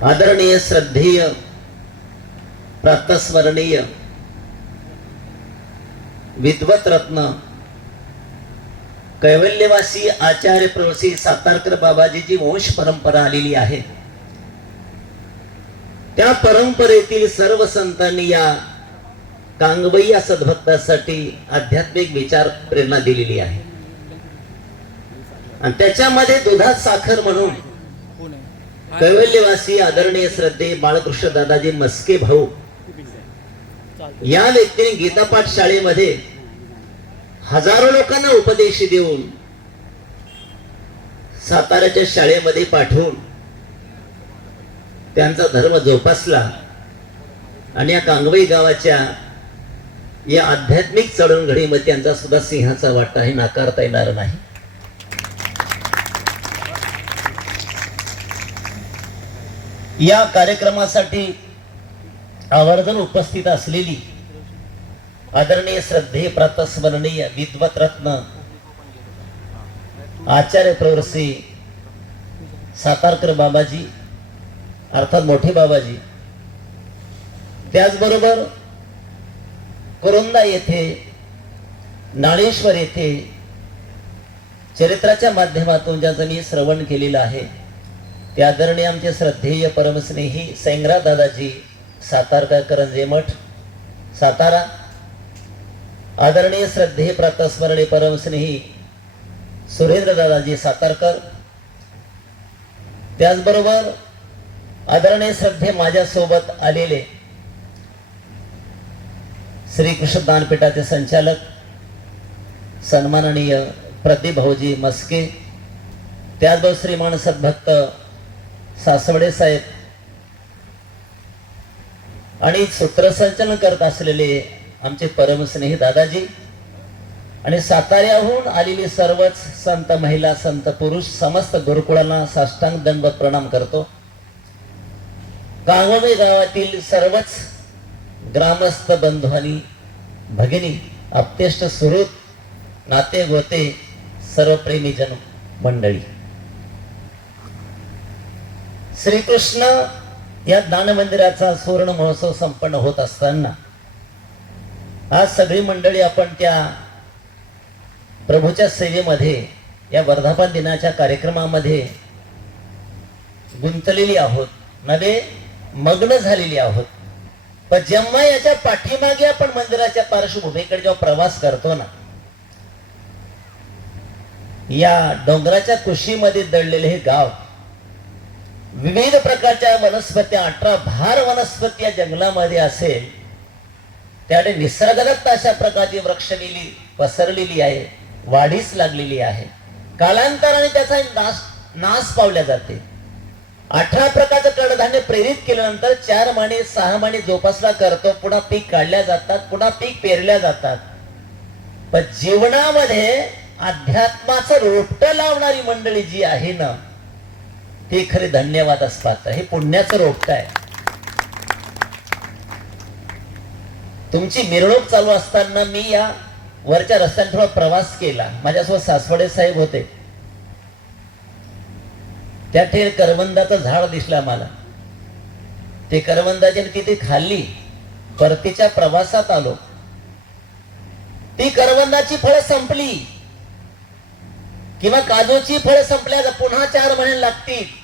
आदरणीय श्रद्धेय प्रातस्मरणीय विद्वत रत्न कैवल्यवासी आचार्य प्रवसी सातारकर बाबाजीची वंश परंपरा आलेली आहे। त्या परंपरेतील सर्व संतांनी या कांगबाई या सद्भक्तासाठी आध्यात्मिक विचार प्रेरणा दिलेली आहे आणि त्याच्यामध्ये दुधात साखर म्हणून कैवल्यवासी आदरणीय श्रद्धे बाळकृष्ण दादाजी मस्के भाऊ या व्यक्तीने गीतापाठ शाळेमध्ये हजारो लोकांना उपदेश देऊन साताऱ्याच्या शाळेमध्ये पाठवून त्यांचा धर्म जोपासला आणि या कांगबाई गावाच्या या आध्यात्मिक चळवळीमध्ये त्यांचा सुद्धा सिंहाचा वाटा हे नाकारता येणार नाही। या कार्यक्रमासाठी आवर्जून उपस्थित असलेली आदरणीय श्रद्धेय प्रातस्मरणीय विद्वत रत्न आचार्य प्रवसी सातारकर बाबाजी अर्थात मोठे बाबाजी, त्याचबरोबर कुरुंदा येथे नाळेश्वर येथे चरित्राच्या माध्यमातून ज्याचं मी श्रवण केलेलं आहे ते आदरणीय आमचे श्रद्धेय परमस्नेही सेंगरा दादाजी सातारकर करंजे मठ सातारा, आदरणीय श्रद्धेय प्रातस्मरणीय परमस्नेही सुरेंद्र दादाजी सातारकर, त्याचबरोबर आदरणीय श्रद्धे माझ्यासोबत आलेले श्रीकृष्ण दानपीठाचे संचालक सन्माननीय प्रदीप भाऊजी मस्के, त्याचबरोबर श्रीमान सद्भक्त सासवडे साहेब आणि सूत्रसंचालन करत असलेले आमचे परमस्नेही दादाजी आणि साताऱ्याहून आलेली सर्वच संत महिला संत पुरुष समस्त गुरुकुळांना साष्टांग दंडवत प्रणाम करतो। कांगबाई गावातील सर्वच ग्रामस्थ बंधू आणि भगिनी आप्तेष्ट सुहृद नाते गोते सर्व प्रेमी जन मंडळी, श्रीकृष्ण या दान मंदिराचा सुवर्ण महोत्सव संपन्न होत असताना आज सगळी मंडळी आपण त्या प्रभूच्या सेवेमध्ये या वर्धापन दिनाच्या कार्यक्रमामध्ये गुंतलेली आहोत, नव्हे मग्न झालेली आहोत। पण जेव्हा याच्या पाठीमागे आपण मंदिराच्या पार्श्वभूमीकडे जेव्हा प्रवास करतो ना, या डोंगराच्या कुशीमध्ये दडलेले हे गाव विविध प्रकारच्या वनस्पत्या 18 भार वनस्पती या जंगलामध्ये असेल, त्याकडे निसर्गदत्त अशा प्रकारची वृक्षवेली पसरलेली आहे, वाढीस लागलेली आहे। कालांतराने त्याचा नाश पावल्या जाते। 18 प्रकारचं कडधान्य प्रेरित केल्यानंतर 4 महिने 6 महिने जोपासला करतो, पुन्हा पीक काढल्या जातात, पुन्हा पीक पेरल्या जातात। पण जीवनामध्ये अध्यात्माचं रोपटं लावणारी मंडळी जी आहे ना, ते खरे धन्यवादास पात्र, हे पुण्याचं रोपट आहे। तुमची मिरवणूक चालू असताना मी या वरच्या रस्त्याने थोडा प्रवास केला, माझ्यासोबत सासवडे साहेब होते। त्या ठिकाणी करवंदाचं झाड दिसलं मला, ते करवंदाची तिथे खाल्ली, परतीच्या प्रवासात आलो, ती करवंदाची फळं संपली किंवा काजूची फळं संपल्या पुन्हा 4 महिने लागतील।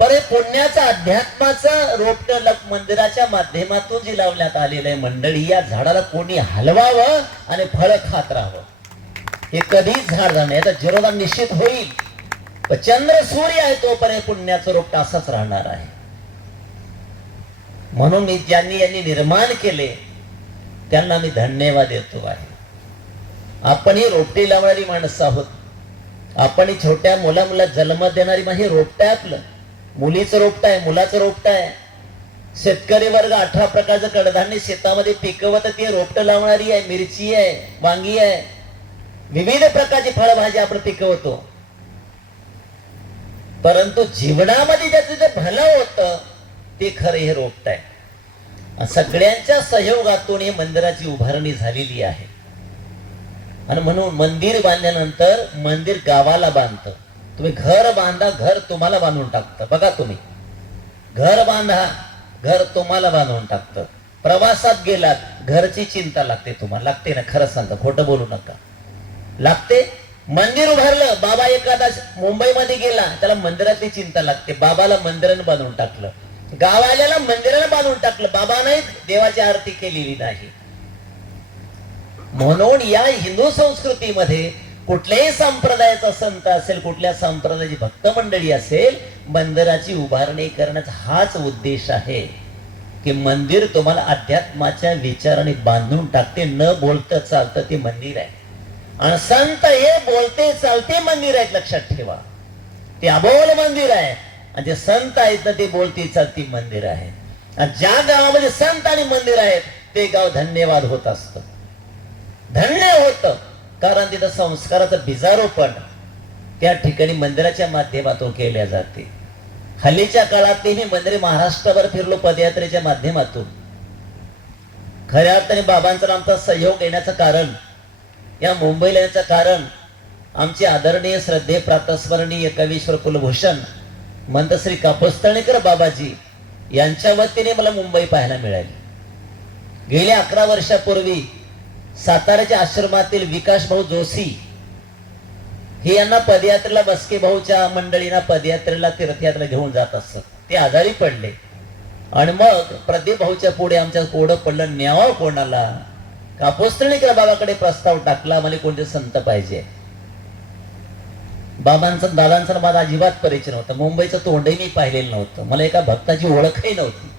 पण हे पुण्याचं अध्यात्माचं रोपट मंदिराच्या माध्यमातून जी लावण्यात आलेलं आहे मंडळी, या झाडाला कोणी हलवावं आणि फळं खात राहावं, हे कधीच झाड जाणार, याचा जिरोदान निश्चित होईल। पण चंद्र सूर्य आहे तोपर्यंत पुण्याचं रोपट असंच राहणार आहे। म्हणून मी ज्यांनी यांनी निर्माण केले त्यांना मी धन्यवाद देतो आहे। आपण ही रोपटी लावणारी माणसं आहोत, आपण ही छोट्या मुला जन्म देणारी हे रोपट आहे, आपलं मुलीचं रोपट आहे, मुलाचं रोपट आहे। शेतकरी वर्ग 18 प्रकारचं कडधान्य शेतामध्ये पिकवत ती रोपट लावणारी आहे, मिरची आहे, वांगी आहे, विविध प्रकारची फळभाजी आपण पिकवतो। परंतु जीवनामध्ये ज्याचं जे भलं होतं ते खरं हे रोपट आहे। सगळ्यांच्या सहयोगातून हे मंदिराची उभारणी झालेली आहे आणि म्हणून मंदिर बांधल्यानंतर मंदिर गावाला बांधतं, तुम्ही घर बांधा, घर तुम्हाला बांधून टाकतं। बघा तुम्ही घर बांधा, घर तुम्हाला बांधून टाकतं. प्रवासात गेलात, घरची चिंता लागते तुम्हाला. लागते ना? खरं सांगा, खोटं बोलू नका. लागते. मंदिर उभारलं, बाबा एखादा मुंबईमध्ये गेला, त्याला मंदिरातली चिंता लागते. बाबाला मंदिरानं बांधून टाकलं, गावाल्याला मंदिरानं बांधून टाकलं, बाबा नाही देवाची आरती केलेली नाही. म्हणून या हिंदू संस्कृतीमध्ये कुठल्याही संप्रदायाचा संत असेल, कुठल्या संप्रदायाची भक्त मंडळी असेल, मंदिराची उभारणी करण्याचा हाच उद्देश आहे की मंदिर तुम्हाला अध्यात्माच्या विचाराने बांधून टाकते. न बोलतं चालतं ते मंदिर आहे. आणि संत हे बोलते चालते मंदिर आहेत, लक्षात ठेवा. ते अबोल मंदिर आहे. आणि जे संत आहेत ना, ते बोलते चालती मंदिर आहे. आणि ज्या गावामध्ये संत आणि मंदिर आहेत, ते गाव धन्यवाद होत असतं, धन्य होत. कारण तिथं संस्काराचं बीजारोपण त्या ठिकाणी मंदिराच्या माध्यमातून केल्या जाते. हल्लीच्या काळात मी मंदिरे महाराष्ट्रभर फिरलो पदयात्रेच्या माध्यमातून. खऱ्या अर्थाने बाबांचा आमचा सहयोग येण्याचं कारण, या मुंबईला येण्याचं कारण, आमचे आदरणीय श्रद्धे प्रातस्मरणीय कवीश्वर कुलभूषण मंत श्री कापूसतळणीकर बाबाजी यांच्या वतीने मला मुंबई पाहायला मिळाली. गेल्या 11 वर्षापूर्वी साताऱ्याच्या आश्रमातील विकास भाऊ जोशी हे यांना पदयात्रेला, बस्के भाऊच्या मंडळींना पदयात्रेला, तीर्थयात्रेला घेऊन जात असत. ते आजारी पडले आणि मग प्रदीप भाऊच्या पुढे आमच्या कोडं पडलं, न्यावं कोणाला? कापूसतळणीकर बाबाकडे प्रस्ताव टाकला, मला कोणते संत पाहिजे. बाबांचा, दादांचा माझा अजिबात परिचय नव्हता. मुंबईचं तोंडही मी पाहिलेलं नव्हतं. मला एका भक्ताची ओळखही नव्हती.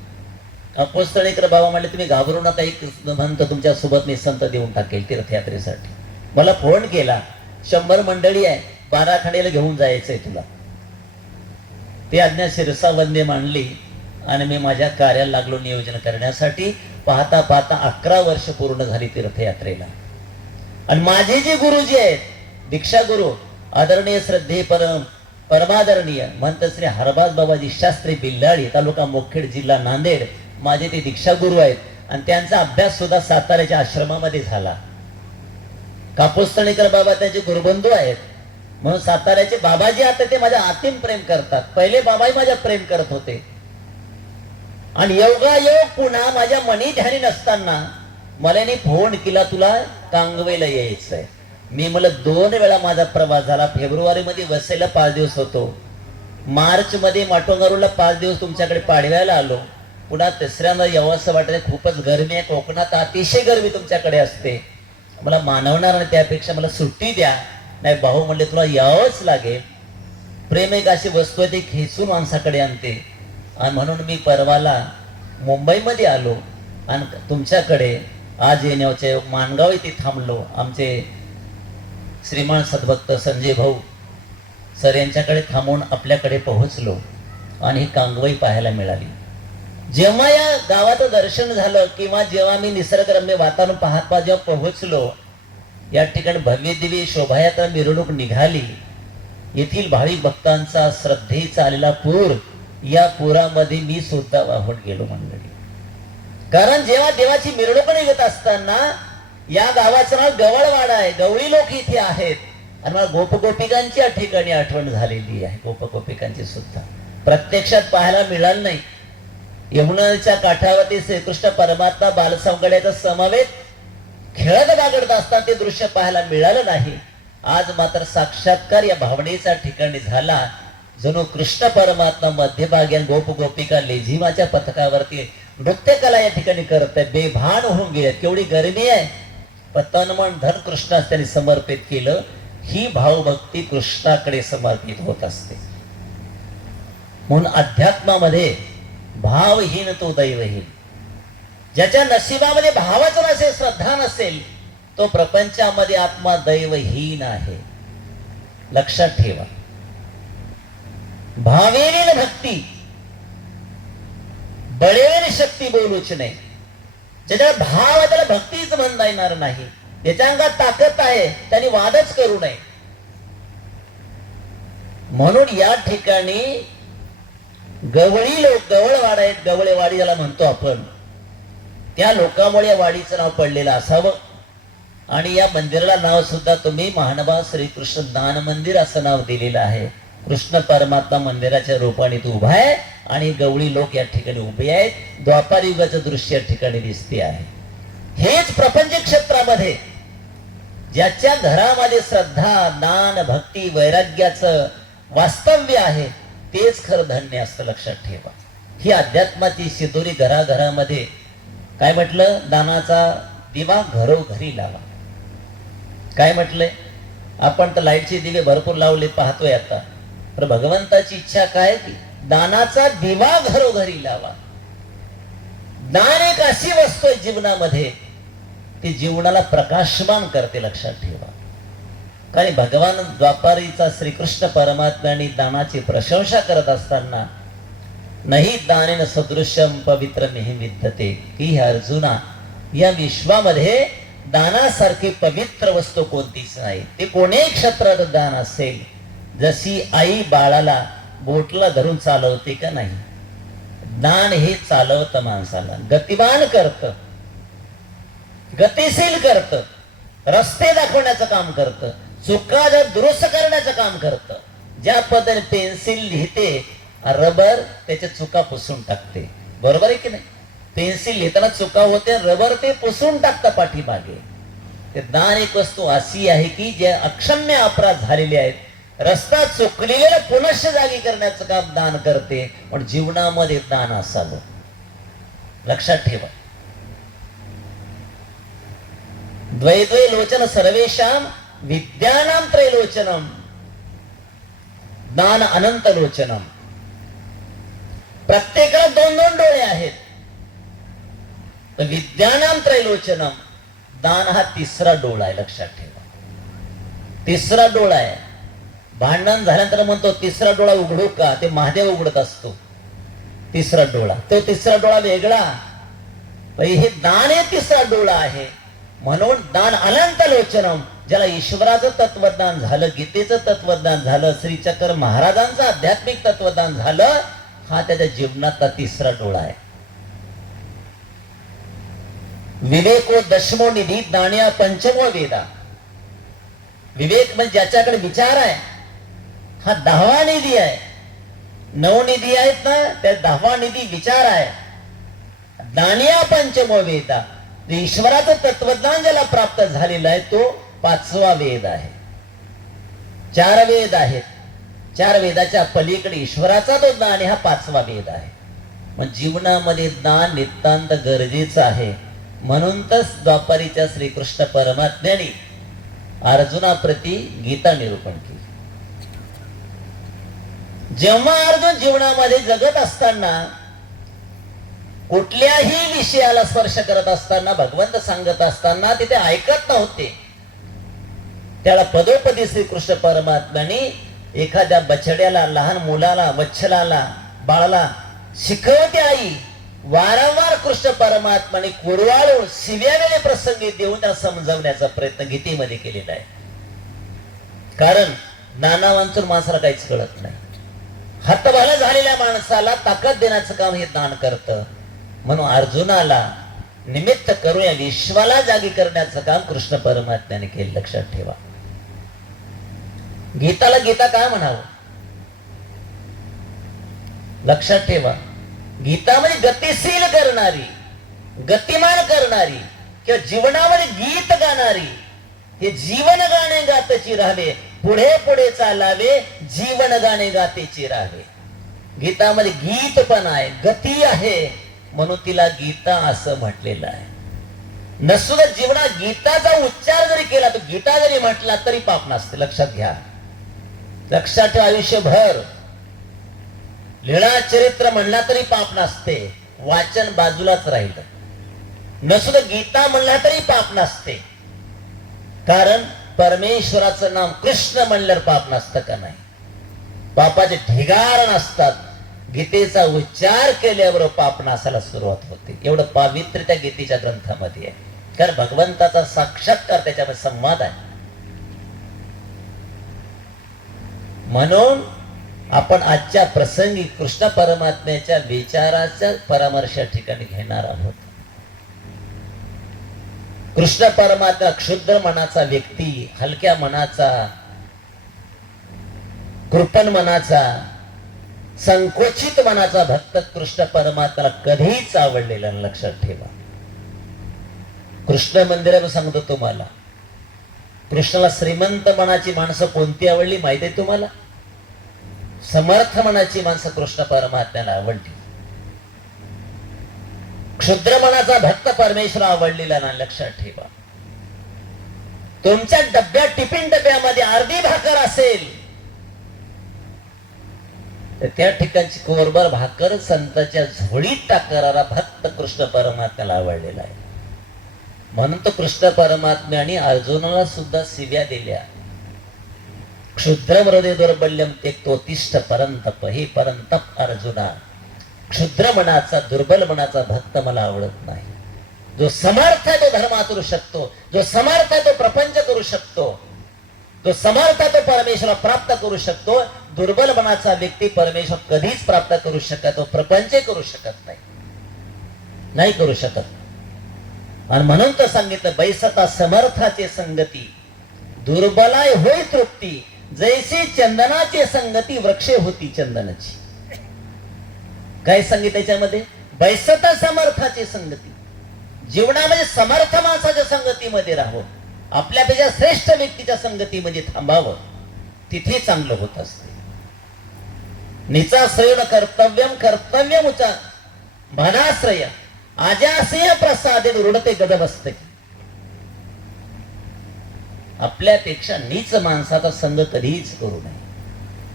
कापूसतळणीकर बाबा म्हणले, तुम्ही घाबरू नका, एक म्हणतो तुमच्या सोबत मी संत देऊन टाकेल तीर्थयात्रेसाठी. मला फोन केला, 100 मंडळी आहे, 12 खांडेला घेऊन जायचंय तुला. ते आज्ञा शिरसा वंदे मांडली आणि मी माझ्या कार्याला लागलो नियोजन करण्यासाठी. पाहता पाहता 11 वर्ष पूर्ण झाली तीर्थयात्रेला. आणि माझे जे गुरुजी आहेत, दीक्षा गुरु आदरणीय श्रद्धे परमादरणीय महंत श्री हरबाज बाबाजी शास्त्री बिल्लाडी, तालुका मुखेड, जिल्हा नांदेड, माझे ते दीक्षा गुरु आहेत. आणि त्यांचा अभ्यास सुद्धा साताऱ्याच्या आश्रमामध्ये झाला. कापूसतळणीकर बाबा त्यांचे गुरुबंधू आहेत. म्हणून साताऱ्याचे बाबाजी आता ते माझ्या आतीम प्रेम करतात. पहिले बाबाही माझ्या प्रेम करत होते. आणि योगायोग पुन्हा माझ्या मनी ध्यानी नसताना मला फोन केला, तुला कांगवेला यायचंय. मी मला 2 वेळा माझा प्रवास झाला. फेब्रुवारी मध्ये वसईला 5 दिवस होतो, मार्च मध्ये माटोंगारूला 5 दिवस तुमच्याकडे पाडव्याला आलो. पुन्हा तिसऱ्यांदा यावंसं वाटत, खूपच गरमी आहे, कोकणात अतिशय गरमी तुमच्याकडे असते, मला मानवणार आणि त्यापेक्षा मला सुट्टी द्या. नाही भाऊ म्हणले, तुला यावंच लागेल. प्रेम एक अशी वस्तू आहे, ती खेचून माणसाकडे आणते. आणि म्हणून मी परवाला मुंबईमध्ये आलो आणि तुमच्याकडे आज येण्याचे माणगाव इथे थांबलो. आमचे श्रीमान सद्भक्त संजय भाऊ सर यांच्याकडे थांबून आपल्याकडे पोहोचलो आणि ही कांगवाई पाहायला मिळाली. जेव्हा या गावाचं दर्शन झालं किंवा जेव्हा मी निसर्गरम्य वातावरण पाहत जेव्हा पोहोचलो, या ठिकाणी भव्य दिव्य शोभायात्रा मिरवणूक निघाली. येथील भाविक भक्तांचा श्रद्धेचा आलेला पूर, या पुरामध्ये मी सुद्धा वाहून गेलो मंडळी. कारण जेव्हा देवाची मिरवणूक निघत असताना या गावाचं नाव गवळवाडा आहे, गवळी लोक इथे आहेत. आणि मला गोपगोपिकांची या ठिकाणी आठवण झालेली आहे. गोपगोपिकांची सुद्धा प्रत्यक्षात पाहायला मिळालं नाही. यमुनेच्या काठावरती श्रीकृष्ण परमात्मा बालसंगड्याचा समवेत खेळत बागडत असताना ते दृश्य पाहायला मिळालं नाही. आज मात्र साक्षात्कार या भावनेचा ठिकाणी झाला. जणू कृष्ण परमात्मा मध्यभागी आणि गोपगोपिका लेझिमाच्या पथकावरती नृत्य कला या ठिकाणी करत आहे, बेभान होऊन गेले. केवढी गरमी आहे, पण तन मन धन कृष्णास त्यांनी समर्पित केलं. ही भावभक्ती कृष्णाकडे समर्पित होत असते. म्हणून अध्यात्मामध्ये भावहीन तो दैवहीन. ज्याच्या नशिबामध्ये भावच नसेल, श्रद्धा नसेल, तो प्रपंचामध्ये आत्मा दैवहीन आहे. लक्षात ठेवा. भावेन भक्ती, बळेन शक्ती बोलूच नाही. ज्याच्या भाव त्याला भक्तीच म्हणता येणार नाही. ज्याच्या अंगात ताकद आहे त्यांनी वादच करू नये. म्हणून या ठिकाणी गवळी लोक, गवळवाडा आहेत, गवळेवाडी ज्याला म्हणतो आपण, त्या लोकांमुळे या वाडीचं नाव पडलेलं असावं. आणि या मंदिराला नाव सुद्धा तुम्ही महानुभाव श्रीकृष्ण ज्ञान मंदिर असं नाव दिलेलं आहे. कृष्ण परमात्मा मंदिराच्या रूपाने तू उभा आहे आणि गवळी लोक या ठिकाणी उभे आहेत. द्वापार युगाचं दृश्य या ठिकाणी दिसते आहे. हेच प्रपंच क्षेत्रामध्ये ज्याच्या घरामध्ये श्रद्धा, दान, भक्ती, वैराग्याचं वास्तव्य आहे तेच खरं धन्य असतं. लक्षात ठेवा. ही अध्यात्माची शिदोरी घराघरामध्ये काय म्हटलं? दानाचा दिवा घरोघरी लावा. काय म्हटलंय? आपण तर लाईटचे दिवे भरपूर लावले पाहतोय आता. पण भगवंताची इच्छा काय की दानाचा दिवा घरोघरी लावा. दान एक अशी वस्तू आहे जीवनामध्ये, ती जीवनाला प्रकाशमान करते. लक्षात ठेवा. कारण भगवान द्वापारीचा श्रीकृष्ण परमात्म्याने दानाची प्रशंसा करत असताना नाही दानेन सदृश्यम पवित्र नेहमी विद्यते की अर्जुना, या विश्वामध्ये दानासारखी पवित्र वस्तू कोणतीच नाही. ते कोणीही क्षेत्रात दान असेल, जशी आई बाळाला बोटला धरून चालवते का नाही, दान हे चालवतं माणसाला, गतिमान करतं, गतिशील करतं, रस्ते दाखवण्याचं काम करतं, चुका दुरुस्त करण्याचं काम करतं. ज्या पद्धतीने पेन्सिल लिहिते, रबर त्याच्या चुका पुसून टाकते. बरोबर आहे की नाही? पेन्सिल लिहिताना चुका होते, रबर ते पुसून टाकतं पाठीमागे. ते दान एक वस्तू अशी आहे की जे अक्षम्य अपराध झालेले आहेत, रस्ता चुकलेला पुनश्च जागी करण्याचं काम दान करते. पण जीवनामध्ये दान असावं. लक्षात ठेवा. द्वैद्वै लोचन सर्वेषां विद्यानां त्रैलोचनम, दान अनंत लोचनम. प्रत्येकाला दोन दोन डोळे आहेत. विद्यानां त्रैलोचनम, दान हा तिसरा डोळा आहे. लक्षात ठेवा. तिसरा डोळा आहे. भांडण झाल्यानंतर म्हणतो तिसरा डोळा उघडू का, ते महादेव उघडत असतो. तिसरा डोळा, तो तिसरा डोळा वेगळा. हे दान हे तिसरा डोळा आहे. म्हणून दान अनंत लोचनम, ज्याला ईश्वराचं तत्वज्ञान झालं, गीतेचं तत्वज्ञान झालं, श्रीचक्र महाराजांचं आध्यात्मिक तत्वज्ञान झालं, हा त्याच्या जीवनाचा तिसरा डोळा आहे. विवेको दशमो निधी दाण्या पंचमो वेदा. विवेक म्हणजे ज्याच्याकडे विचार आहे, हा 10वा निधी आहे. 9 निधी आहेत ना, त्या 10वा निधी विचार आहे. दाण्या पंचमो वेदा, ईश्वराचं तत्वज्ञान ज्याला प्राप्त झालेलं आहे तो 5वा वेद आहे. 4 वेद आहेत. 4 वेदाच्या पलीकडे ईश्वराचा तो ज्ञान हा 5वा वेद आहे. मग जीवनामध्ये ज्ञान नितांत गरजेचं आहे. म्हणून तर द्वापारीच्या श्रीकृष्ण परमात्म्याने अर्जुनाप्रती गीता निरूपण केली. जेव्हा अर्जुन जीवनामध्ये जगत असताना, कुठल्याही विषयाला स्पर्श करत असताना, भगवंत सांगत असताना तिथे ऐकत नव्हते. त्याला पदोपदी श्रीकृष्ण परमात्म्याने एखाद्या बछड्याला, लहान मुलाला, वत्सलाला, बाळाला शिकवते आई, वारंवार कृष्ण परमात्माने कुरवाळून शिव्यावेळे प्रसंगी देऊन त्याला समजवण्याचा प्रयत्न गीतेमध्ये केलेला आहे. कारण ज्ञानावांचून माणसाला काहीच कळत नाही. हतबल झालेल्या माणसाला ताकद देण्याचं काम हे दान करतं. म्हणून अर्जुनाला निमित्त करून या विश्वाला जागी करण्याचं काम कृष्ण परमात्म्याने केलं. लक्षात ठेवा. गीताला गीता काय म्हणावं? लक्षात ठेवा. गीता म्हणजे गतिशील करणारी, गतिमान करणारी किंवा जीवनामध्ये गीत गाणारी. हे जीवन गाणे गातेची राहावे, पुढे पुढे चालावे, जीवन गाणे गातेची राहावे. गीतामध्ये गीत पण आहे, गती आहे, म्हणून तिला गीता असं म्हटलेलं आहे. नसुद्धा जीवनात गीताचा उच्चार जरी केला, तो गीता जरी म्हटला तरी पाप नसते. लक्षात घ्या. लक्षात ठेवा. आयुष्यभर लीळा चरित्र म्हणला तरी पाप नसते. वाचन बाजूलाच राहिलं. नसुद्धा गीता म्हणला तरी पाप नसते. कारण परमेश्वराचं नाम कृष्ण म्हणल्यावर पाप नसतं का नाही? पापाचे ढिगार नसतात. गीतेचा उच्चार केल्यावर पाप नासाला सुरुवात होते. एवढं पावित्र्य त्या गीतेच्या ग्रंथामध्ये आहे. कारण भगवंताचा साक्षात्कार त्याच्यामध्ये संवाद आहे. म्हणून आपण आजच्या प्रसंगी कृष्ण परमात्म्याच्या विचाराच्या परामर्शा ठिकाणी घेणार आहोत. कृष्ण परमात्मा क्षुद्र मनाचा व्यक्ती, हलक्या मनाचा, कृपण मनाचा, संकोचित मनाचा भक्त कृष्ण परमात्म्याला कधीच आवडलेला नाही, लक्षात ठेवा. कृष्ण मंदिरात सांगतो तुम्हाला, कृष्णाला श्रीमंत मनाची माणसं कोणती आवडली माहिती आहे तुम्हाला? समर्थ मनाची माणसं कृष्ण परमात्म्याला आवडली. क्षुद्र मनाचा भक्त परमेश्वर आवडलेला ना, लक्षात ठेवा. तुमच्या डब्यात, टिफिन डब्यामध्ये अर्धी भाकर असेल तर त्या ठिकाणची कोरभर भाकर संतांच्या झोळीत टाकणारा भक्त कृष्ण परमात्म्याला आवडलेला आहे. म्हणून तो कृष्ण परमात्म्याने अर्जुनाला सुद्धा शिव्या दिल्या. क्षुद्रम हृदय दुर्बल्यम त्यक्तोत्तिष्ठ परंतप. हे परंतप अर्जुना, क्षुद्र मनाचा, दुर्बल मनाचा भक्त मला आवडत नाही. जो समर्थ आहे तो धर्म करू शकतो, जो समर्थ आहे तो प्रपंच करू शकतो, जो समर्थ आहे तो परमेश्वर प्राप्त करू शकतो. दुर्बल मनाचा व्यक्ती परमेश्वर कधीच प्राप्त करू शकत, तो प्रपंच करू शकत नाही, नाही करू शकत. आणि म्हणून तर सांगितलं, बैसता समर्थाचे संगती दुर्बलाय होय तृप्ती, जैसे चंदनाचे संगती वृक्षे होती चंदनाची. काय सांगितलं त्याच्यामध्ये? बैसता समर्थाची संगती. जीवनामध्ये समर्थ माणसाच्या संगतीमध्ये राहावं, आपल्यापेक्षा श्रेष्ठ व्यक्तीच्या संगतीमध्ये थांबावं, तिथे चांगलं होत असते. निचाश्रय कर्तव्यम कर्तव्यमुचा मनाश्रय आजासय प्रसादे रुडते गदबस्तकी. आपल्यापेक्षा नीच माणसाचा संग कधीच करू नये.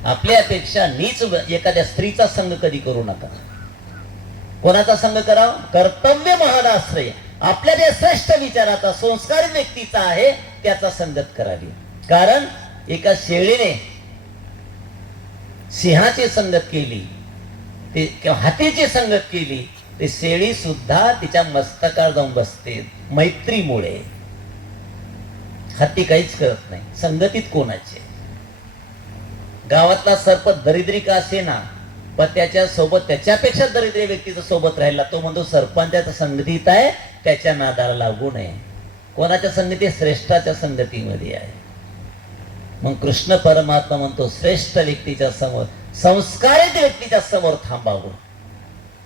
आपल्यापेक्षा नीच एखाद्या स्त्रीचा संग कधी करू नका. कोणाचा संग करावा? कर्तव्य महानाश्रय, आपल्या जे श्रेष्ठ विचाराचा संस्कारित व्यक्तीचा आहे त्याचा संगत करावी. कारण एका शेळीने सिंहाची संगत केली, ते किंवा हातीची संगत केली, ते शेळी सुद्धा तिच्या मस्तकावर जाऊन बसते मैत्रीमुळे. हाती काहीच करत नाही, संगतीत कोणाचे. गावातला सर्प दरिद्री का असेना, पण त्याच्या सोबत त्याच्यापेक्षा दरिद्री व्यक्तीच्या सोबत राहिला, तो म्हणतो सरपंचाच्या संगतीत आहे, त्याच्या नादाला लागू नये. कोणाच्या संगती? श्रेष्ठाच्या संगतीमध्ये आहे. मग कृष्ण परमात्मा म्हणतो श्रेष्ठ व्यक्तीच्या समोर, संस्कारित व्यक्तीच्या समोर थांबावं.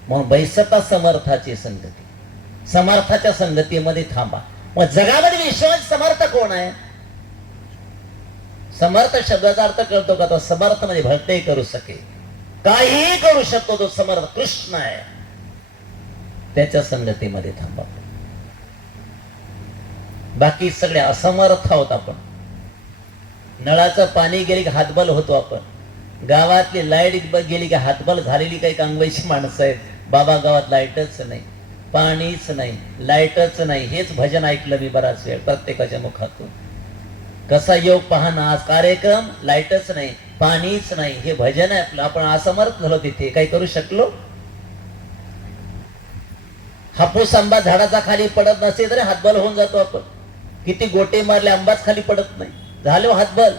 मग बैसता समर्थाची संगती, समर्थाच्या संगतीमध्ये थांबा. मग जगामध्ये विश्वास समर्थ कोण आहे? समर्थ शब्दाचा अर्थ कळतो का? तो समर्थ म्हणजे भक्तही करू शके, काहीही करू शकतो तो समर्थ कृष्ण आहे. त्याच्या संगतीमध्ये थांबा. बाकी सगळे असमर्थ आहोत आपण. नळाचं पाणी गेले की हातबल होतो आपण. गावातली लाईट गेली की हातबल झालेली काही कांगवायची माणसं आहेत. बाबा गावात लाईटच नाही, पाणीच नाही, लाईटच नाही. हेच भजन ऐकलं मी बराच वेळ प्रत्येकाच्या मुखातून. कसा योग पहा ना, आज कार्यक्रम, लाईटच नाही, पाणीच नाही, हे भजन आहे आपलं. आपण असमर्थ झालो, तिथे काही करू शकलो? हापूस आंबा झाडाचा खाली पडत नसेल तरी हातबल होऊन जातो आपण. किती गोटे मारले, आंबाच खाली पडत नाही, झालो हातबल.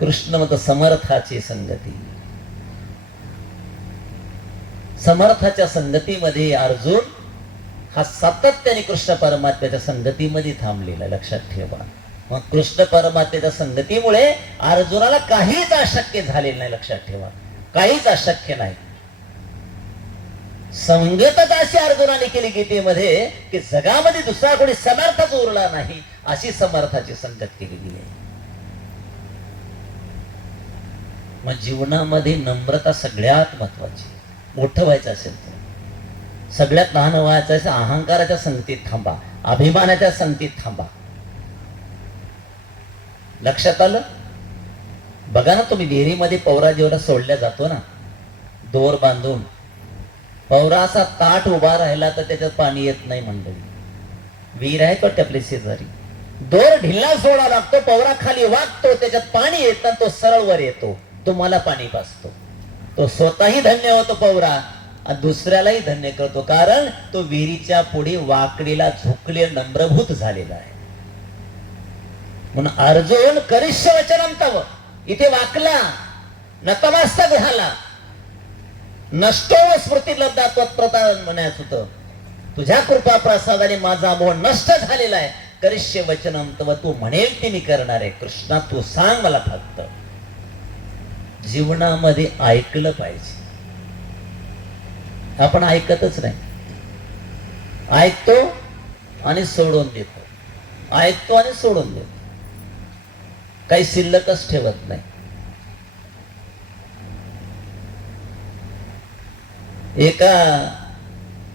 कृष्ण म्हणतो समर्थाची संगती. समर्थाच्या संगतीमध्ये अर्जुन हा सातत्याने कृष्ण परमात्म्याच्या संगतीमध्ये थांबलेला, लक्षात ठेवा. मग कृष्ण परमात्म्याच्या संगतीमुळे अर्जुनाला काहीच अशक्य झालेलं नाही, लक्षात ठेवा. काहीच अशक्य नाही. संगतच अशी अर्जुनाने केली गीतेमध्ये की जगामध्ये दुसरा कोणी समर्थच उरला नाही, अशी समर्थाची संगत केली गेली. मग जीवनामध्ये नम्रता सगळ्यात महत्वाची. मोठं व्हायचं असेल तर, सगळ्यात लहान व्हायचं असेल, अहंकाराच्या संगतीत थांबा, अभिमानाच्या संगतीत थांबा. लक्षात आलं? बघा ना, तुम्ही विहिरीमध्ये पवरा जेवढा सोडल्या जातो ना, दोर बांधून, पवरा असा ताट उभा राहिला तर त्याच्यात पाणी येत नाही मंडळी. विहीर आहे तो टपली शेजारी, दोर ढिल्ला सोडा लागतो, पवरा खाली वागतो, त्याच्यात पाणी येतं, तो सरळ वर येतो, तुम्हाला पाणी पाजतो. तो स्वतःही धन्य होतो पवरा आणि दुसऱ्यालाही धन्य करतो, कारण तो विहिरीच्या पुढे वाकडेला झुकले नम्रभूत झालेला आहे. म्हणून अर्जुन करिष्य वचनम तव, इथे वाकला, नतमस्तक झाला. नष्टो स्मृती लब्धा त्वत्प्रसाद म्हणायचं होतं. तुझ्या कृपा प्रसादाने माझा मोह नष्ट झालेला आहे. करिष्य वचनम तव, तू म्हणेल ते मी करणार आहे. कृष्णा तू सांग मला फक्त. जीवनामध्ये ऐकलं पाहिजे. आपण ऐकतच नाही. ऐकतो आणि सोडून देतो, ऐकतो आणि सोडून देतो, काही शिल्लकच ठेवत नाही. एका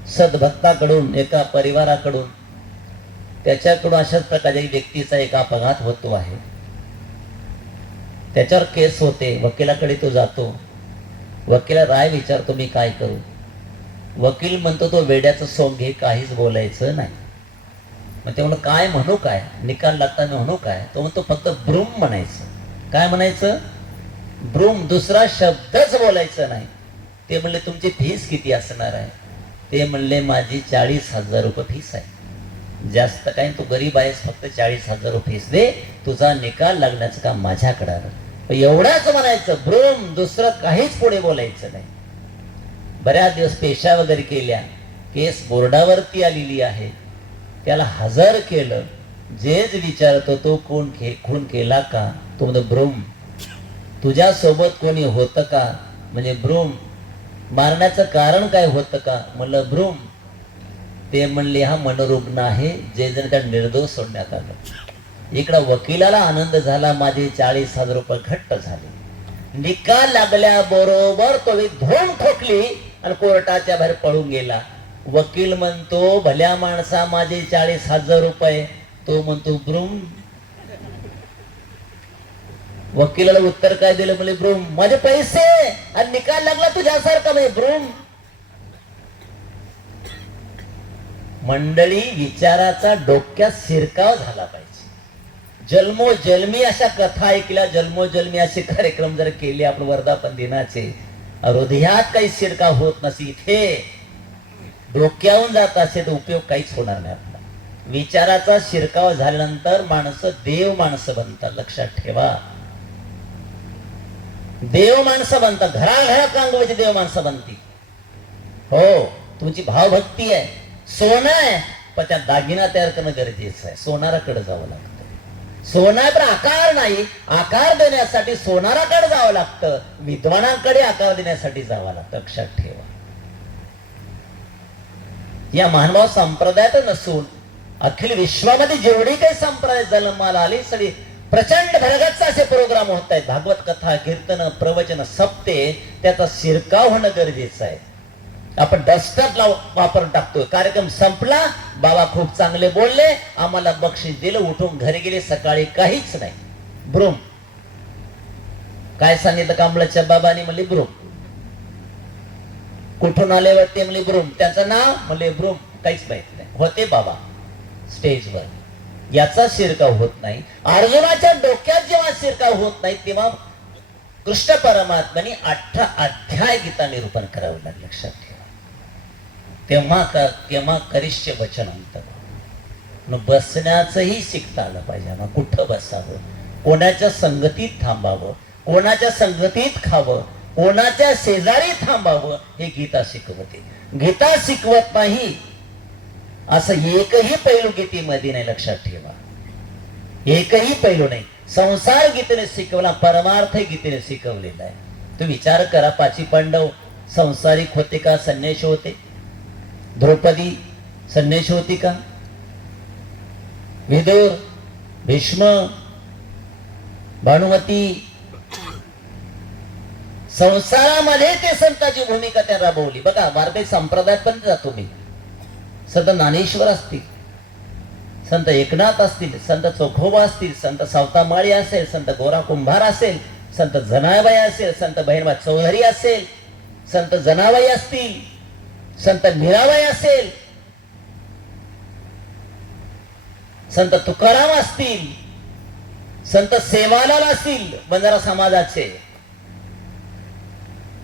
सद्भक्ताकडून, एका परिवाराकडून, त्याच्याकडून अशाच प्रकारच्या व्यक्तीचा एक अपघात होतो आहे. त्याच्यावर केस होते. वकिलाकडे तो जातो. वकिला राय विचारतो, मी काय करू? वकील म्हणतो, तो वेड्याचं सोंग घे, काहीच बोलायचं नाही. मग ते म्हणलं, काय म्हणू, काय निकाल लागताना म्हणू काय? तो म्हणतो, फक्त ब्रूम म्हणायचं. काय म्हणायचं? ब्रूम, दुसरा शब्दच बोलायचं नाही. ते म्हणले, तुमची फीस किती असणार आहे? ते म्हणले, माझी 40,000 रुपये फीस आहे. जास्त काय, तू गरीब आहेस, फक्त 40,000 रुपये फीस दे, तुझा निकाल लागण्याचं काम माझ्याकडे आहे. एवढाच म्हणायचं, ब्रूम, दुसरं काहीच पुढे बोलायचं नाही. बऱ्याच दिवस पेशा वगैरे केल्या, केस बोर्डावरती आलेली आहे. त्याला हजर केलं. जेच विचारतो, तो खून केला का? तो म्हणतो, ब्रूम. तुझ्यासोबत कोणी होतं का? म्हणजे ब्रूम. मारण्याचं कारण काय होतं का? म्हणलं, ब्रूम. ते म्हणले, हा मनोरुग्ण आहे, जे जण त्या निर्दोष सोडण्यात आलं. इकडं वकिलाला आनंद झाला, माझे 40,000 रुपये घट्ट झाले. निकाल लागल्याबरोबर तो धूम ठोकली आणि कोर्टाच्या बाहेर पळून गेला. वकील म्हणतो, भल्या माणसा, माझे 40,000 रुपये. तो म्हणतो, ब्रूम. वकिलाला उत्तर काय दिलं? म्हणजे ब्रूम. माझे पैसे आणि निकाल लागला तुझ्यासारखा, म्हणजे ब्रूम. मंडळी, विचाराचा डोक्यात शिरकाव झाला पाहिजे. जन्मोजन्मी अशा कथा ऐकल्या, जन्मोजन्मी असे कार्यक्रम जर केले आपण वर्धापन दिनाचे, हृदयात काही शिरकाव होत नसे, इथे डोक्यावून जात असे तर उपयोग काहीच होणार नाही आपला. विचाराचा शिरकाव झाल्यानंतर माणसं देव माणसं बनतात. लक्षात ठेवा, देव माणसं बनतात. घराघरात रांगवायची देव माणसं बनती. हो, तुमची भावभक्ती आहे, सोनं आहे, पण त्या दागिना तयार करणं गरजेचं आहे. सोनाराकडे जावं लागतं. सोना तर आकार नाही, आकार देण्यासाठी सोनाराकडे जावं लागतं, विद्वानाकडे आकार देण्यासाठी जावं लागतं. लक्षात ठेवा. या महानुभाव संप्रदायात नसून अखिल विश्वामध्ये जेवढी काही संप्रदाय जन्माला आली, सगळी प्रचंड भरगच्च असे प्रोग्राम होत आहेत. भागवत कथा, कीर्तन, प्रवचन, सप्ते, त्याचा शिरकाव होणं गरजेचं आहे. आपण डस्टरला वापरून टाकतोय. कार्यक्रम संपला, बाबा खूप चांगले बोलले, आम्हाला बक्षीस दिलं, उठून घरी गेले, सकाळी काहीच नाही. ब्रूम. काय सांगितलं कांबळाच्या बाबांनी? म्हणले ब्रूम. कुठून आल्यावर ते म्हणले ब्रूम. त्याचं नाव म्हणले ब्रूम. काहीच माहित नाही. होते बाबा स्टेजवर. याचा शिरकाव होत नाही. अर्जुनाच्या डोक्यात जेव्हा शिरकाव होत नाही, तेव्हा कृष्ण परमात्म्याने 18 अध्याय गीता निरूपण करावं लागलं. लक्षात ठेवा. तेव्हा करिष्य वचनंत. बसण्याचंही शिकता आलं पाहिजे. मग कुठं बसावं, कोणाच्या संगतीत थांबावं, कोणाच्या संगतीत खावं, कोणाच्या शेजारी थांबावं, हे गीता शिकवते. गीता शिकवत नाही असं एकही पैलू गीतेमध्ये नाही. लक्षात ठेवा, एकही पैलू नाही. संसार गीतेने शिकवला, परमार्थ गीतेने शिकवलेला आहे. तू विचार करा, 5 पांडव संसारिक होते का संन्याशी होते? द्रौपदी संन्याशी होती का? विदुर, भीष्म, भानुमती, संसारामध्ये ते संतांची भूमिका त्या राबवली. बघा, भारतीय संप्रदायात पण जातो मी. संत ज्ञानेश्वर असतील, संत एकनाथ असतील, संत चोखोबा असतील, संत सावतामाळी असेल, संत गोरा कुंभार असेल, संत जनाबाई असेल, संत बहिरबा चौधरी असेल, संत जनाबाई असतील, संत मीराबाई असेल, संत तुकाराम असतील, संत सेवालाल असतील, बंजारा समाजाचे.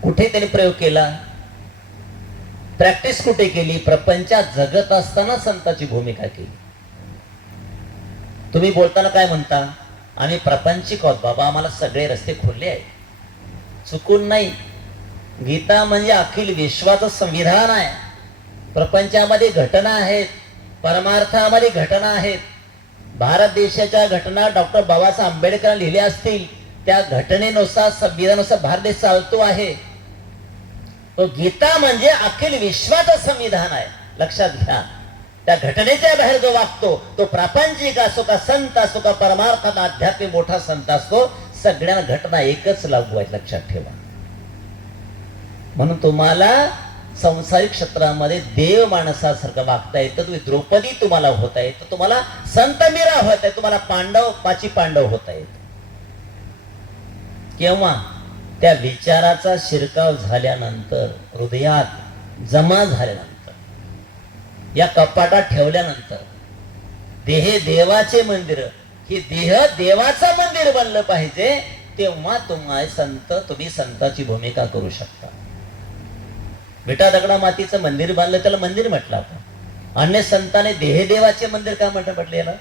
कुठे त्यांनी प्रयोग केला? प्रॅक्टिस कुठे केली? प्रपंचात जगत असताना संतांची भूमिका केली. तुम्ही बोलताना काय म्हणता? आम्ही प्रपंचिक आहोत बाबा, आम्हाला सगळे रस्ते खुले आहेत. चुकून नाही. गीता म्हणजे अखिल विश्वाचं संविधान आहे. प्रपंचामध्ये घटना आहेत, परमार्थामध्ये घटना आहेत. भारत देशाच्या घटना डॉक्टर बाबासाहेब आंबेडकर लिहिल्या असतील, त्या घटनेनुसार संविधानानुसार भारत देश चालतो आहे. तो गीता म्हणजे अखिल विश्वाचं संविधान आहे. लक्षात घ्या. त्या घटनेच्या बाहेर जो वागतो तो प्रापंचिक असो का संत असो का परमार्थात आध्यात्मिक मोठा संत असतो, सगळ्यांना घटना एकच लागू आहे. लक्षात ठेवा. म्हणून तुम्हाला संसारिक क्षेत्रामध्ये देव माणसासारखं वागता येतं. तुम्ही द्रौपदी तुम्हाला होता येतं, तुम्हाला संत मीरा होता येतं, तुम्हाला पाची पांडव होता येतं. केव्हा? त्या विचाराचा शिरकाव झाल्यानंतर, हृदयात जमा झाल्यानंतर, या कपाटात ठेवल्यानंतर. देहे देवाचे मंदिर, हे देह देवाचं मंदिर बनलं पाहिजे, तेव्हा तुम्ही संताची भूमिका करू शकता. विटा दगडा मातीचं मंदिर बांधलं, त्याला मंदिर म्हटलं आपण. अन्य संतांनी देह देवाचे मंदिर का म्हटले याला?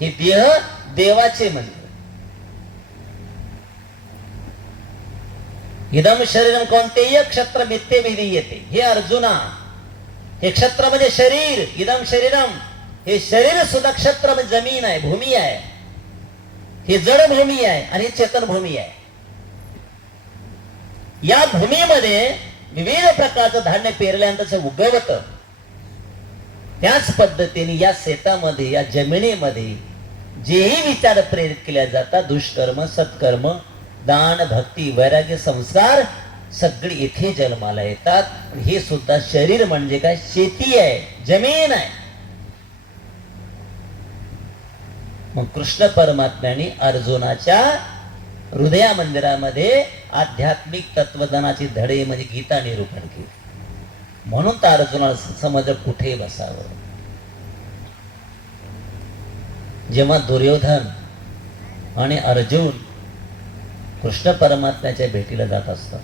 हे देह देवाचे मंदिर. इदम शरीरम कोणतेय क्षत्र मित्ते विधीयते. हे अर्जुना, हे क्षत्र म्हणजे शरीर. इदम शरीरम, हे शरीर सुद्धा क्षत्र म्हणजे जमीन आहे, भूमी आहे. ही जड भूमी आहे आणि ही चेतन भूमी आहे. या भूमीमध्ये विविध प्रकारचं धान्य पेरल्यानंतर उगवत. त्याच पद्धतीने या शेतामध्ये, या जमिनीमध्ये जेही विचार प्रेरित केल्या जातात, दुष्कर्म, सत्कर्म, दान, भक्ती, वैराग्य, संस्कार, सगळी इथे जन्माला येतात. हे सुद्धा शरीर म्हणजे काय? शेती आहे, जमीन आहे. मग कृष्ण परमात्म्याने अर्जुनाच्या हृदया मंदिरामध्ये आध्यात्मिक तत्वज्ञानाची धडे म्हणजे गीता निरूपण केली. म्हणून तर अर्जुनाला समजलं कुठे बसावं. जेव्हा दुर्योधन आणि अर्जुन कृष्ण परमात्म्याच्या भेटीला जात असतात,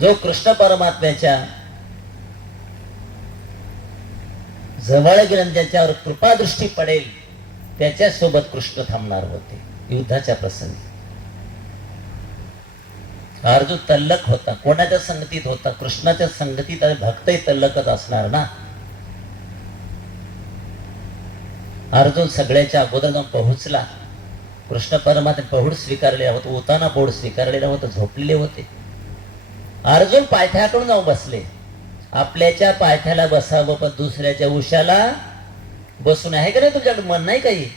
जो कृष्ण परमात्म्याच्या जवळ गेल्याने ज्याच्यावर कृपादृष्टी पडेल त्याच्यासोबत कृष्ण थांबणार होते युद्धाच्या प्रसंगी. अर्जुन तल्लक होता. कोणाच्या संगतीत होता? कृष्णाच्या संगतीत. भक्तही तल्लकच असणार ना. अर्जुन सगळ्याच्या अगोदर जाऊन पोहोचला. कृष्ण परमात्मा पहुड स्वीकारलेला होता, उताना पहुड स्वीकारलेला होता, झोपलेले होते. अर्जुन पायथ्याकडून जाऊन बसले. आपल्याच्या पायथ्याला बसावं पण दुसऱ्याच्या उशाला बसून आहे का नाही? तुमच्याकडे मन नाही काही?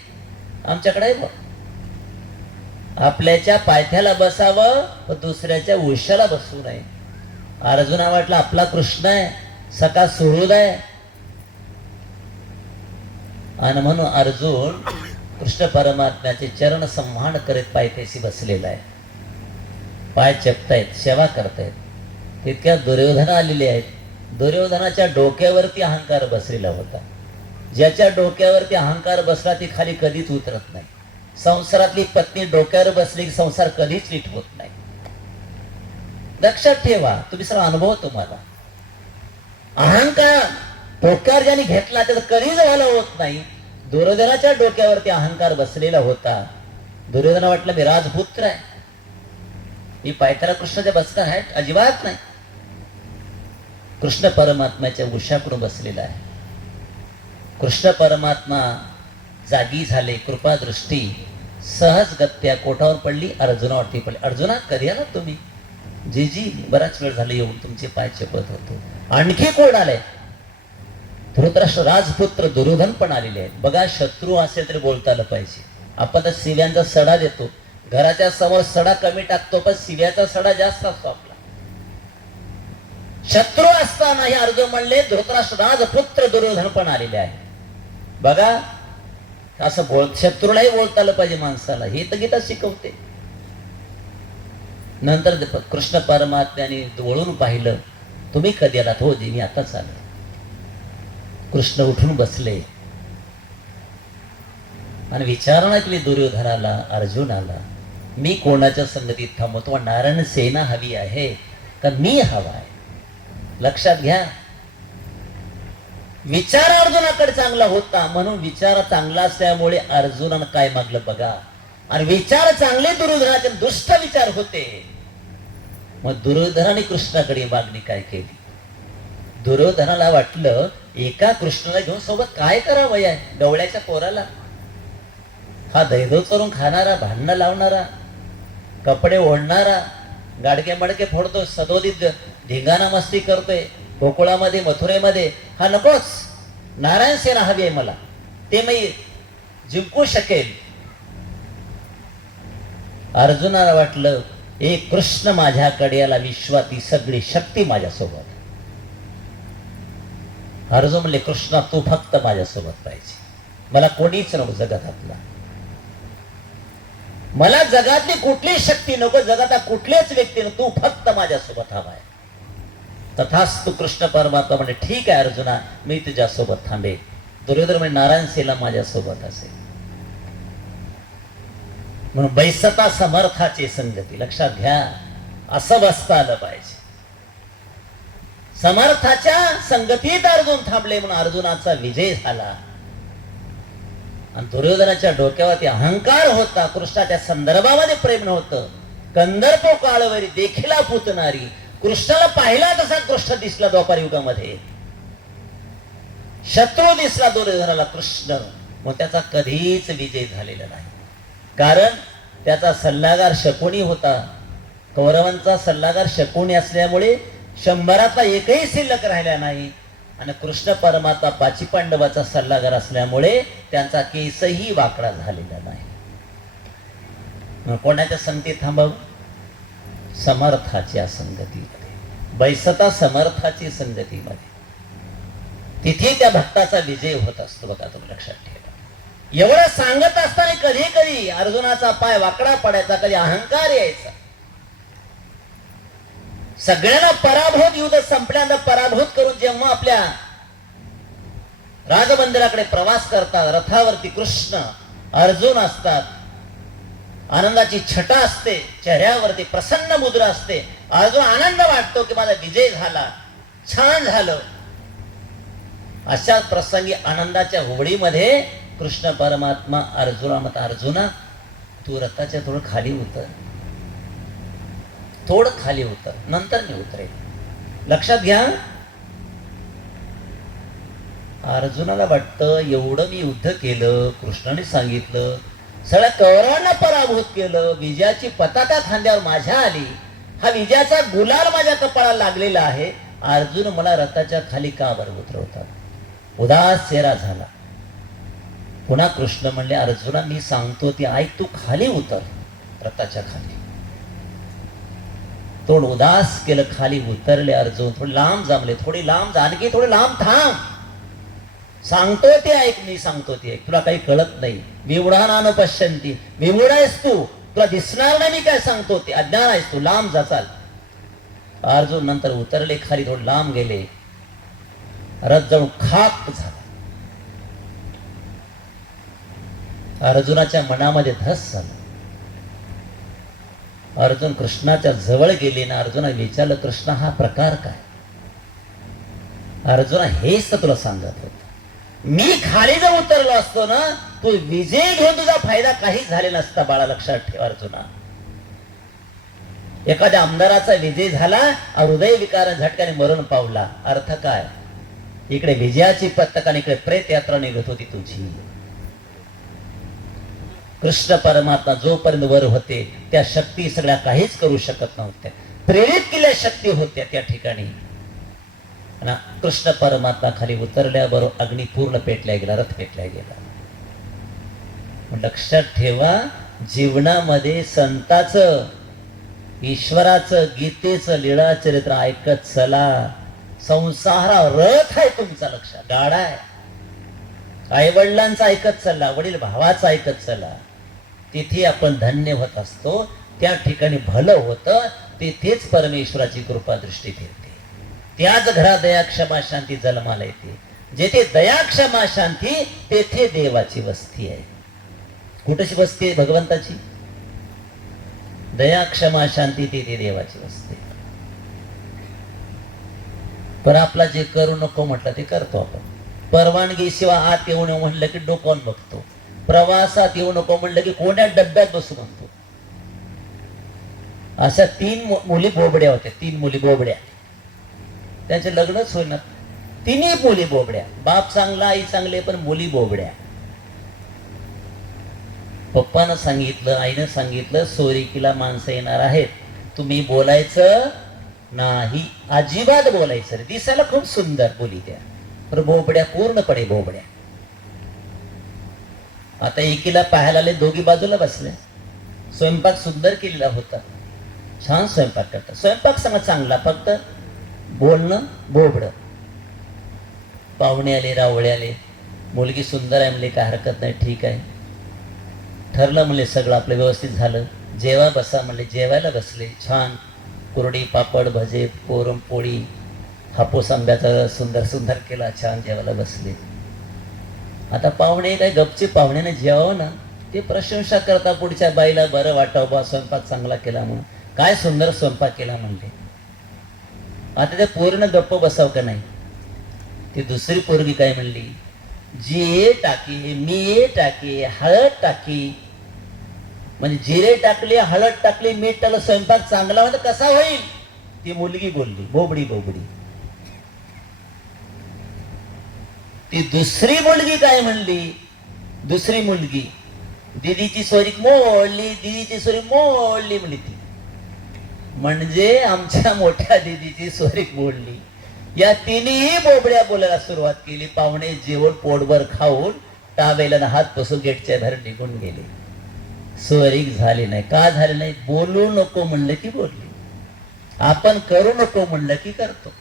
आमच्याकडे आहे. आपल्याच्या पायथ्याला बसावं पण दुसऱ्याच्या उशाला बसू नये. अर्जुना वाटलं आपला कृष्ण आहे, सका सुहृद आहे, आणि म्हणून अर्जुन कृष्ण परमात्म्याचे चरण संवाहन करीत पायथ्याशी बसलेला आहे. पाय चपतायत, सेवा करतायत. तितक्या दुर्योधन आलेले आहेत. दुर्योधनाच्या डोक्यावरती अहंकार बसलेला होता. ज्याच्या डोक्यावरती अहंकार बसला ती खाली कधीच उतरत नाही. संसारातली पत्नी डोक्यावर बसली की संसार कधीच नीट होत नाही. लक्षात ठेवा. तुम्ही सगळा अनुभव तुम्हाला. अहंकार डोक्यावर ज्याने घेतला त्याचं कधीच झालं होत नाही. दुर्योधनाच्या डोक्यावरती अहंकार बसलेला होता. दुर्योधना वाटलं मी राजपुत्र आहे, मी पायथ्याला कृष्णाच्या बसणार आहे, अजिबात नाही. कृष्ण परमात्म्याच्या उशाकडून बसलेला आहे. कृष्ण परमात्मा जागी झाले. कृपा दृष्टी सहज गत्या कोटावर पडली, अर्जुनावरती पडली. अर्जुना कधी आला तुम्ही? जी बराच वेळ झाला येऊन तुमचे पाय चपत होतो. आणखी कोण आले? धृतराष्ट्र राजपुत्र दुर्योधन पण आलेले आहेत. बघा, शत्रू असेल तरी बोलता आलं पाहिजे. आपण तर शिव्यांचा सडा देतो, घराच्या समोर सडा कमी टाकतो, पण शिव्याचा सडा जास्त असतो आपला. शत्रू असताना हे अर्जुन म्हणले धृतराष्ट्र राजपुत्र दुर्योधन पण आलेले आहे. बघा, असं शत्रूलाही बोलता आलं पाहिजे माणसाला. हे तर गीता शिकवते. नंतर कृष्ण परमात्म्याने वळून पाहिलं. तुम्ही कधी आलात? हो जी, मी आताच आलो. कृष्ण उठून बसले आणि विचारणा केली दुर्योधनाला, अर्जुनाला, मी कोणाच्या संगतीत थांबतो? नारायण सेना हवी आहे का मी हवा आहे? लक्षात घ्या. विचार अर्जुनाकडे चांगला होता म्हणून विचार चांगला असल्यामुळे अर्जुनानं काय मागलं बघा. आणि विचार चांगले दुर्योधनाचे दुष्ट विचार होते. मग दुर्योधनाने कृष्णाकडे मागणी काय केली? दुर्योधनाला वाटलं एका कृष्णाला घेऊन सोबत काय करावं या डवळ्याच्या पोराला. हा दैदो चरून खाणारा, भांडणं लावणारा, कपडे ओढणारा, गाडके मडके फोडतो, सदोदित धिंगाणा मस्ती करतोय गोकुळामध्ये मथुरेमध्ये, हा नकोच. नारायण सेना हवी आहे मला, ते मी जिंकू शकेल. अर्जुनाला वाटलं एक कृष्ण माझ्याकडे याला, विश्वाती सगळी शक्ती माझ्यासोबत. अर्जुन म्हणले कृष्णा तू फक्त माझ्यासोबत पाहिजे, मला कोणीच नको जगात आपला. मला जगातली कुठली शक्ती नको, जगात कुठलेच व्यक्ती नको, तू फक्त माझ्यासोबत हवा आहे. तथास्तु कृष्ण परमात्मा म्हणजे ठीक आहे अर्जुना, मी तुझ्यासोबत थांबे. दुर्योधन म्हणजे नारायण सेना माझ्यासोबत असेल. म्हणून बैसता समर्थाची संगती, लक्षात घ्या, असं बसता आलं पाहिजे. समर्थाच्या संगतीत अर्जुन थांबले म्हणून अर्जुनाचा विजय झाला. आणि दुर्योधनाच्या डोक्यावरती अहंकार होता, कृष्णाच्या संदर्भामध्ये प्रेम नव्हतं. कंदर्प काळवरी देखीला पुतणारी, कृष्णाला पाहिला तसा कृष्ण दिसला द्वापार युगामध्ये. शत्रू दिसला दुर्योधनाला कृष्ण, मग त्याचा कधीच विजय झालेला नाही. कारण त्याचा सल्लागार शकुनी होता. कौरवांचा सल्लागार शकुनी असल्यामुळे 100 एकही शिल्लक राहिला नाही. आणि कृष्ण परमात्मा पाची पांडवाचा सल्लागार असल्यामुळे त्यांचा केसही वाकडा झालेला नाही. कोणाच्या संगतीत थांबावं? समर्थाच्या संगतीमध्ये, बैसता समर्थाची संगतीमध्ये, तिथे त्या भक्ताचा विजय होत असतो. बघा तुम्ही लक्षात ठेवा. एवढं सांगत असताना कधी कधी अर्जुनाचा पाय वाकडा पडायचा, कधी अहंकार यायचा. सगळ्यांना पराभूत, युद्ध संपल्यानंतर पराभूत करून जेव्हा आपल्या राजमंदिराकडे प्रवास करतात, रथावरती कृष्ण अर्जुन असतात, आनंदाची छटा असते, चेहऱ्यावरती प्रसन्न मुद्रा असते. अर्जुन आनंद वाटतो की माझा विजय झाला, छान झालं. अशाच प्रसंगी आनंदाच्या होळीमध्ये कृष्ण परमात्मा अर्जुना तू रथाच्या थोडं खाली उतर, थोडं खाली उतर, नंतर मी उतरेल. लक्षात घ्या, अर्जुनाला वाटतं एवढं मी युद्ध केलं, कृष्णाने सांगितलं, सगळ्या कौरवांना पराभूत केलं, विजयाची पताका खांद्यावर माझ्या आली, हा विजयाचा गुलाल माझ्या कपाळाला लागलेला आहे, अर्जुन मला रथाच्या खाली का बरं उतरवतात? उदास चेहरा झाला. पुन्हा कृष्ण म्हणले अर्जुना मी सांगतो ती ऐक, तू खाली उतर रथाच्या खाली. थोडं उदास केलं, खाली उतरले अर्जुन, थोडे लांब जमले, थोडी लांब जा, आणखी थोडे लांब थांब, सांगतो ते ऐक, मी सांगतो ते ऐक, तुला काही कळत नाही. विमुढानान पश्यंती, विमुढ आहेस तू, तुला दिसणार नाही मी काय सांगतो ते, अज्ञान आहेस तू, लांब जा चाल. अर्जुन नंतर उतरले खाली, थोडे लांब गेले, रथ जाऊन खाक झाला. अर्जुनाच्या मनामध्ये धस झालं. अर्जुन कृष्णाच्या जवळ गेले ना, अर्जुना विचारलं कृष्णा हा प्रकार काय? अर्जुना हेच तर तुला सांगत होत, मी खाली जर उतरलो असतो ना, तू विजय घेऊन तुझा फायदा काहीच झालेला नसता बाळा. लक्षात ठेव अर्जुना, एखाद्या आमदाराचा विजय झाला, हृदय विकार झटक्याने मरण पावला, अर्थ काय? इकडे विजयाची पताका, इकडे प्रेत यात्रा निघत होती तुझी. कृष्ण परमात्मा जोपर्यंत वर होते त्या शक्ती सगळ्या काहीच करू शकत नव्हत्या, प्रेरित केल्या शक्ती होत्या त्या ठिकाणी. कृष्ण परमात्मा खाली उतरल्याबरोबर अग्नी पूर्ण पेटल्या गेला, रथ पेटल्या गेला. लक्षात ठेवा, जीवनामध्ये संताचं, ईश्वराचं, गीतेचं लीळा चरित्र ऐकत चला. संसारा रथ आहे तुमचा, लक्षात, गाडा आहे. आई वडिलांचा ऐकत चला, वडील भावाचा ऐकत चला, तिथे आपण धन्य होत असतो. त्या ठिकाणी भलं होतं, तिथेच परमेश्वराची कृपा दृष्टी फिरते. त्याच घरात दया क्षमा शांती जन्माला येते. जेथे दया क्षमा शांती तेथे देवाची वस्ती आहे. कुठची वस्ती आहे? भगवंताची. दया क्षमा शांती तेथे देवाची वस्ती. पण आपला जे करू नको म्हटलं ते करतो आपण. परवानगी शिवाय आत येऊ नको म्हणलं की डोकावून बघतो. प्रवासात येऊ नको म्हणलं की कोण्या डब्यात बसू म्हणतो. अशा 3 मुली बोबड्या होत्या, 3 मुली बोबड्या. त्यांचे लग्नच होईना. 3ही मुली बोबड्या. बाप चांगला, आई चांगले, पण मुली बोबड्या. पप्पानं सांगितलं, आईनं सांगितलं, सोयरिकीला माणसं येणार आहेत, तुम्ही बोलायचं नाही, अजिबात बोलायचं नाही. दिसायला खूप सुंदर बोली त्या, पण बोबड्या, पूर्णपणे बोबड्या. आता एकीला पाहायला आले, दोघी बाजूला बसले. स्वयंपाक सुंदर केलेला होता, छान स्वयंपाक करतात. स्वयंपाक सगळं चांगला, फक्त बोलणं बोबड. पाहुणे आले, रावळे आले, मुलगी सुंदर आहे म्हणले, काय हरकत नाही, ठीक आहे. ठरलं म्हणले, सगळं आपलं व्यवस्थित झालं. जेवा बसा म्हणले, जेवायला बसले. छान कुरडी, पापड, भजे, पुरणपोळी, हापूस आंब्याचा रस सुंदर सुंदर केला, छान जेवायला बसले. आता पाहुणे काय गपचे, पाहुण्याने जेवावं ना, ते प्रशंसा करता पुढच्या बाईला बरं वाटावं बा, स्वयंपाक चांगला केला म्हणून. काय सुंदर स्वयंपाक केला म्हणले. आता ते पूर्ण गप्प बसाव का नाही. ती दुसरी पोरगी काय म्हणली, जिरे टाकी, मी टाकी, हळद टाकी, म्हणजे जिरे टाकले, हळद टाकली, मीठ टाकलं, स्वयंपाक चांगला म्हणजे कसा होईल. ती मुलगी बोलली, बोबडी बोबडी. ती दुसरी मुलगी काय म्हणली, दुसरी मुलगी, दीदीची सोयरीक मोडली, दीदीची सोयरीक मोडली म्हणली. ती म्हणजे आमच्या मोठ्या दीदीची सोयरीक मोडली. या तिन्ही बोबड्या बोलायला सुरुवात केली. पाहुणे जेवण पोटभर खाऊन टावेला हात पुसून गेटच्या बाहेर निघून गेले. सोयरीक झाली नाही. का झाली नाही, बोलू नको म्हणलं की बोलली, आपण करू नको म्हणलं की करतो.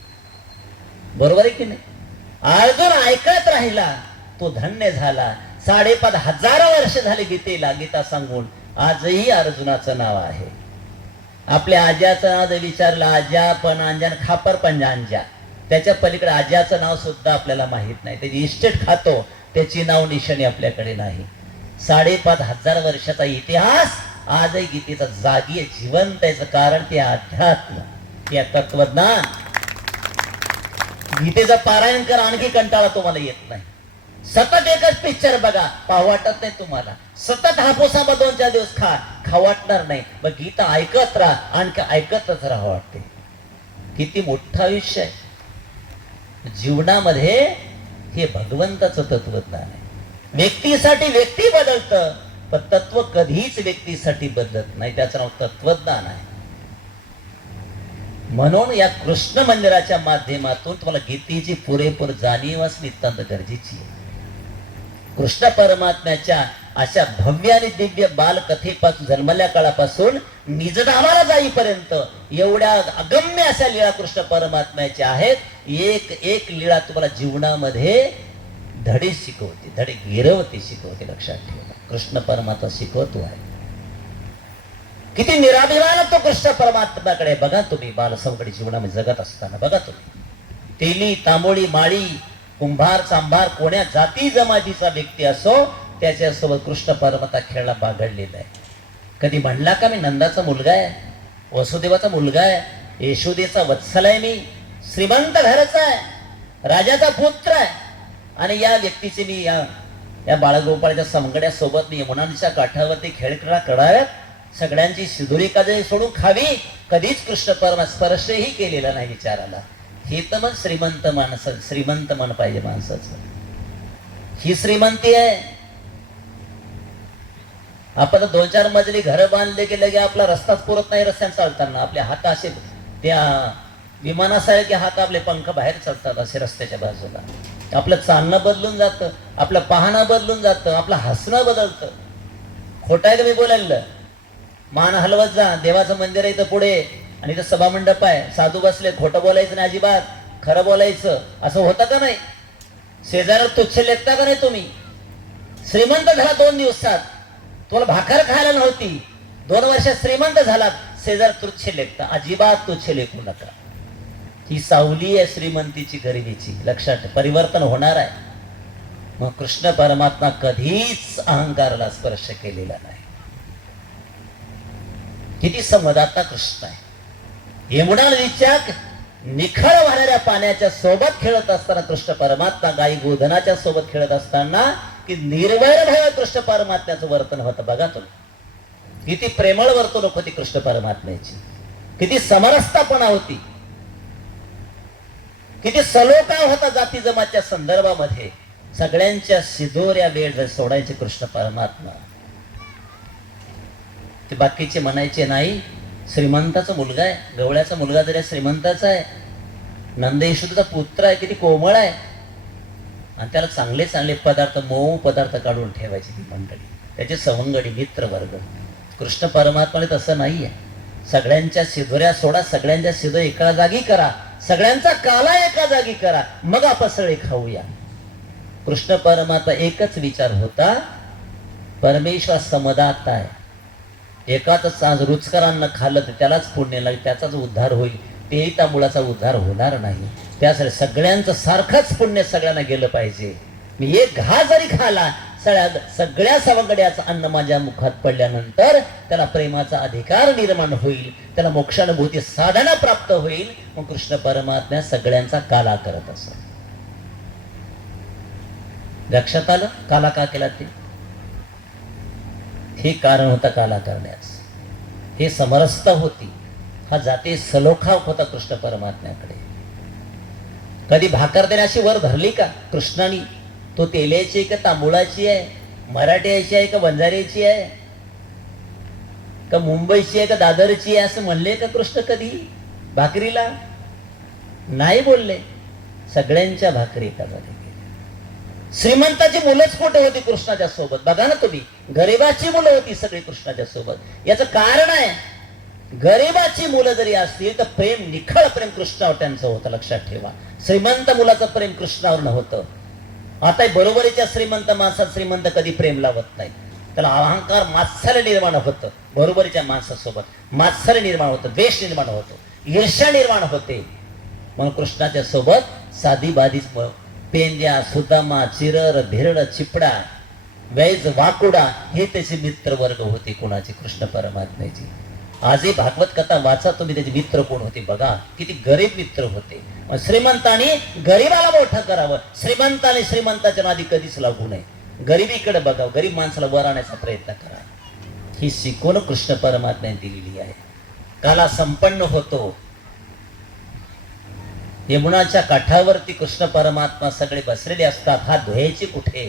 बरोबर आहे की नाही. अजून ऐकत राहिला तो धन्य झाला. 5,500 वर्ष झाले गीतेला, गीता सांगून आजही अर्जुनाचं नाव आहे. आपल्या आज्याचं नाव जर विचारलं, आज्या पण अंजान खापर पंजांजा, त्याच्या पलीकडे आज्याचं नाव सुद्धा आपल्याला माहित नाही. त्याची इस्टेट खातो, त्याची नाव निशाणी आपल्याकडे नाही. 5,500 वर्षाचा इतिहास आजही गीतेचा जागी आहे, जिवंत आहे. कारण ते अध्यात्म, ते तत्वज्ञान. गीतेचं पारायण कर, आणखी कंटाळा तुम्हाला येत नाही. सतत एकच पिक्चर बघा, पाहू वाटत नाही तुम्हाला. सतत हापूसाबा 2-4 दिवस खाऊ वाटणार नाही. मग गीता ऐकत राहा, आणखी ऐकतच राहा वाटते. किती मोठं आयुष्य आहे. जीवनामध्ये हे भगवंताचं तत्वज्ञान आहे. व्यक्तीसाठी व्यक्ती बदलतं, पण तत्व कधीच व्यक्तीसाठी बदलत नाही. त्याचं नाव तत्वज्ञान आहे. म्हणून या कृष्ण मंदिराच्या माध्यमातून तुम्हाला गीतेची पुरेपूर जाणीव असणे नितांत गरजेची आहे. कृष्ण परमात्म्याच्या अशा भव्य आणि दिव्य बालकथेपासून, जन्मल्या काळापासून निजधामाला जाईपर्यंत एवढ्या अगम्य अशा लीळा कृष्ण परमात्म्याच्या आहेत. एक एक लीळा तुम्हाला जीवनामध्ये धडे शिकवते, धडे गिरवते, शिकवते. लक्षात ठेवा, कृष्ण परमात्मा शिकवतो आहे. किती निराभिमान तो कृष्ण परमात्म्याकडे. बघा तुम्ही बालसंकटी जीवनामध्ये जगत असताना बघा तुम्ही, तेली, तांबोळी, माळी, कुंभार, चांभार, कोण्या जाती जमातीचा व्यक्ती असो, त्याच्यासोबत कृष्ण परमात्मा खेळला बागडलेला आहे. कधी म्हणला का मी नंदाचा मुलगा आहे, वसुदेवाचा मुलगा आहे, यशोदेचा वत्सल आहे, मी श्रीमंत घराचा आहे, राजाचा पुत्र आहे, आणि या व्यक्तीचे मी या बाळगोपाळच्या समगड्या सोबत मी यमुनाच्या काठावरती खेळ कराव्यात, सगळ्यांची शिदुरिका जरी सोडून खावी, कधीच कृष्ण परम स्पर्शही केलेला नाही विचाराला. हे तर मग श्रीमंत माणसं, श्रीमंत मन पाहिजे माणसाचं. ही श्रीमंती आहे. आपण 2-4 मजली घर बांधले की लगे आपला रस्ताच पुरत नाही. रस्त्याने चालताना आपले हात असे त्या विमानासारखे हात, आपले पंख बाहेर चालतात असे रस्त्याच्या बाजूला. आपलं चालणं बदलून जातं, आपलं पाहणं बदलून जातं, आपलं हसणं बदलतं. खोटं आहे का मी बोलायला? मान हलवत जा. देवाचं मंदिर आहे इथं पुढे, आणि इथं सभामंडप आहे, साधू बसले. खोटं बोलायचं नाही अजिबात, खरं बोलायचं. असं होतं का नाही? शेजाऱ्याला तुच्छ लेखता का नाही तुम्ही? श्रीमंत झाला 2 दिवसात, तुम्हाला भाकर खायला नव्हती, 2 वर्षात श्रीमंत झालात, शेजार तुच्छ लेखता. अजिबात तुच्छ लेखू नका. ही सावली आहे श्रीमंतीची, गरिबीची. लक्षात, परिवर्तन होणार आहे. मग कृष्ण परमात्मा कधीच अहंकाराला स्पर्श केलेला नाही. किती संवादात्ता कृष्ण आहे. यमुना नदीच्या निखळ वाहणाऱ्या पाण्याच्या सोबत खेळत असताना कृष्ण परमात्मा गाई गोधनाच्या सोबत खेळत असताना की निर्वैर कृष्ण परमात्म्याचं वर्तन होतं. बघा तुम्ही, किती प्रेमळ वर्तणूक होती कृष्ण परमात्म्याची, किती समरसतापणा होती, किती सलोखा होता जाती जमाच्या संदर्भामध्ये. सगळ्यांच्या शिदोऱ्या वेळ सोडायचे कृष्ण परमात्मा. ते बाकीचे म्हणायचे नाही, श्रीमंताचा मुलगा आहे, गवळ्याचा मुलगा जरी श्रीमंताचा आहे, नंद यशोदेचा पुत्र आहे, किती कोमळ आहे, आणि त्याला चांगले चांगले पदार्थ, मऊ पदार्थ काढून ठेवायची ती मंडळी, त्याचे सवंगडी मित्र वर्ग. कृष्ण परमात्माने तसं नाहीये. सगळ्यांच्या शिदोऱ्या सोडा, सगळ्यांच्या शिदोऱ्या एका जागी करा, सगळ्यांचा काला एका जागी करा, मग आपण सगळे खाऊया. कृष्ण परमात्मा एकच विचार होता, परमेश्वर समदाता आहे. एकाच आज रुचकरांना खाल्लं तर त्यालाच पुण्य लागेल, त्याचाच उद्धार होईल, तेही त्या मुलाचा उद्धार होणार नाही. त्यासाठी सगळ्यांचं सारखंच पुण्य सगळ्यांना गेलं पाहिजे. मी एक घा जरी खाला, सगळ्या सवंगड्याचं अन्न माझ्या मुखात पडल्यानंतर त्याला प्रेमाचा अधिकार निर्माण होईल, त्याला मोक्षानुभूती साधना प्राप्त होईल. मग कृष्ण परमात्मा सगळ्यांचा काला करत असत. लक्षात आलं काला का केला ते? हे कारण होतं काला करण्यास. हे समरसता होती, हा जाती सलोखा होता कृष्ण परमात्म्याकडे. कधी भाकर देण्याशी वर धरली का कृष्णानी? तो तेल्याची आहे का तांबुळाची आहे, मराठ्याची आहे का बंजाऱ्याची आहे, का मुंबईची आहे का दादरची आहे असं म्हणले का कृष्ण कधी भाकरीला? नाही बोलले. सगळ्यांच्या भाकरी एका जागी. श्रीमंताची मुलंच कुठे होती कृष्णाच्या सोबत? बघा ना तुम्ही, गरिबाची मुलं होती सगळी कृष्णाच्या सोबत. याचं कारण आहे, गरिबाची मुलं जरी असतील तर प्रेम, निखळ प्रेम कृष्णावर त्यांचं होतं. लक्षात ठेवा, श्रीमंत मुलाचं प्रेम कृष्णावर नव्हतं. आता बरोबरीच्या श्रीमंत माणसात श्रीमंत कधी प्रेम लावत नाही, त्याला अहंकार, मात्सर्य निर्माण होतं. बरोबरीच्या माणसासोबत मात्सर्य निर्माण होतं, द्वेष निर्माण होतो, ईर्ष्या निर्माण होते. म्हणून कृष्णाच्या सोबत साधी बाधीच, पेंद्या, सुदामा, चिरर, भिरड, चिपडा, वैज, वाकुडा हे त्याचे मित्र वर्ग होते. कोणाचे? कृष्ण परमात्म्याची. आजही भागवत कथा वाचा तुम्ही, त्याचे मित्र कोण होते बघा, किती गरीब मित्र होते. श्रीमंताने गरीबाला मोठं करावं, श्रीमंताने श्रीमंताच्या नादी कधीच लागू नये. गरिबीकडे बघावं, गरीब माणसाला वर आणण्याचा प्रयत्न करा. ही शिकवण कृष्ण परमात्म्याने दिलेली आहे. काला संपन्न होतो. यमुनाच्या काठावरती कृष्ण परमात्मा सगळे बसलेले असतात. हात धुवायचे कुठे?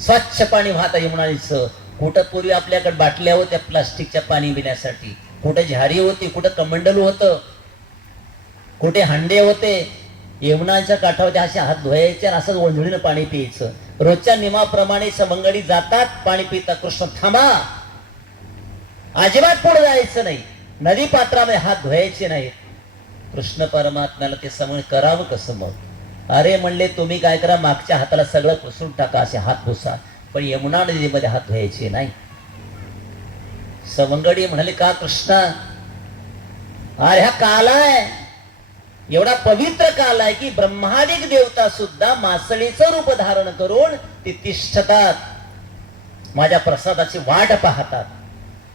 स्वच्छ पाणी वाहता यमुनाचं. कुठं पूर्वी आपल्याकडे बाटल्या होत्या प्लास्टिकच्या पाणी पिण्यासाठी, कुठे झाडी होती, कुठं कमंडलू होतं, कुठे हांडे होते. यमुनाच्या काठावरती असे हात धुवायचे आणि असंच ओंजळीनं पाणी प्यायचं. रोजच्या नियमाप्रमाणे सवंगडी जातात, पाणी पितात. कृष्ण थांबा, अजिबात पुढे जायचं नाही, नदी पात्रामध्ये हात धुवायचे नाहीत. कृष्ण परमात्म्याला ते समज करावं कसं? मग अरे म्हणले, तुम्ही काय करा, मागच्या हाताला सगळं पुसून टाका, असे हात पुसा, पण यमुना नदीमध्ये हात धुवायचे नाही. सवंगडी म्हणाले, का कृष्णा? अरे हा काल आहे, एवढा पवित्र काल आहे की ब्रह्मादिक देवता सुद्धा मासळीचं रूप धारण करून ते तिष्ठतात, माझ्या प्रसादाची वाट पाहतात.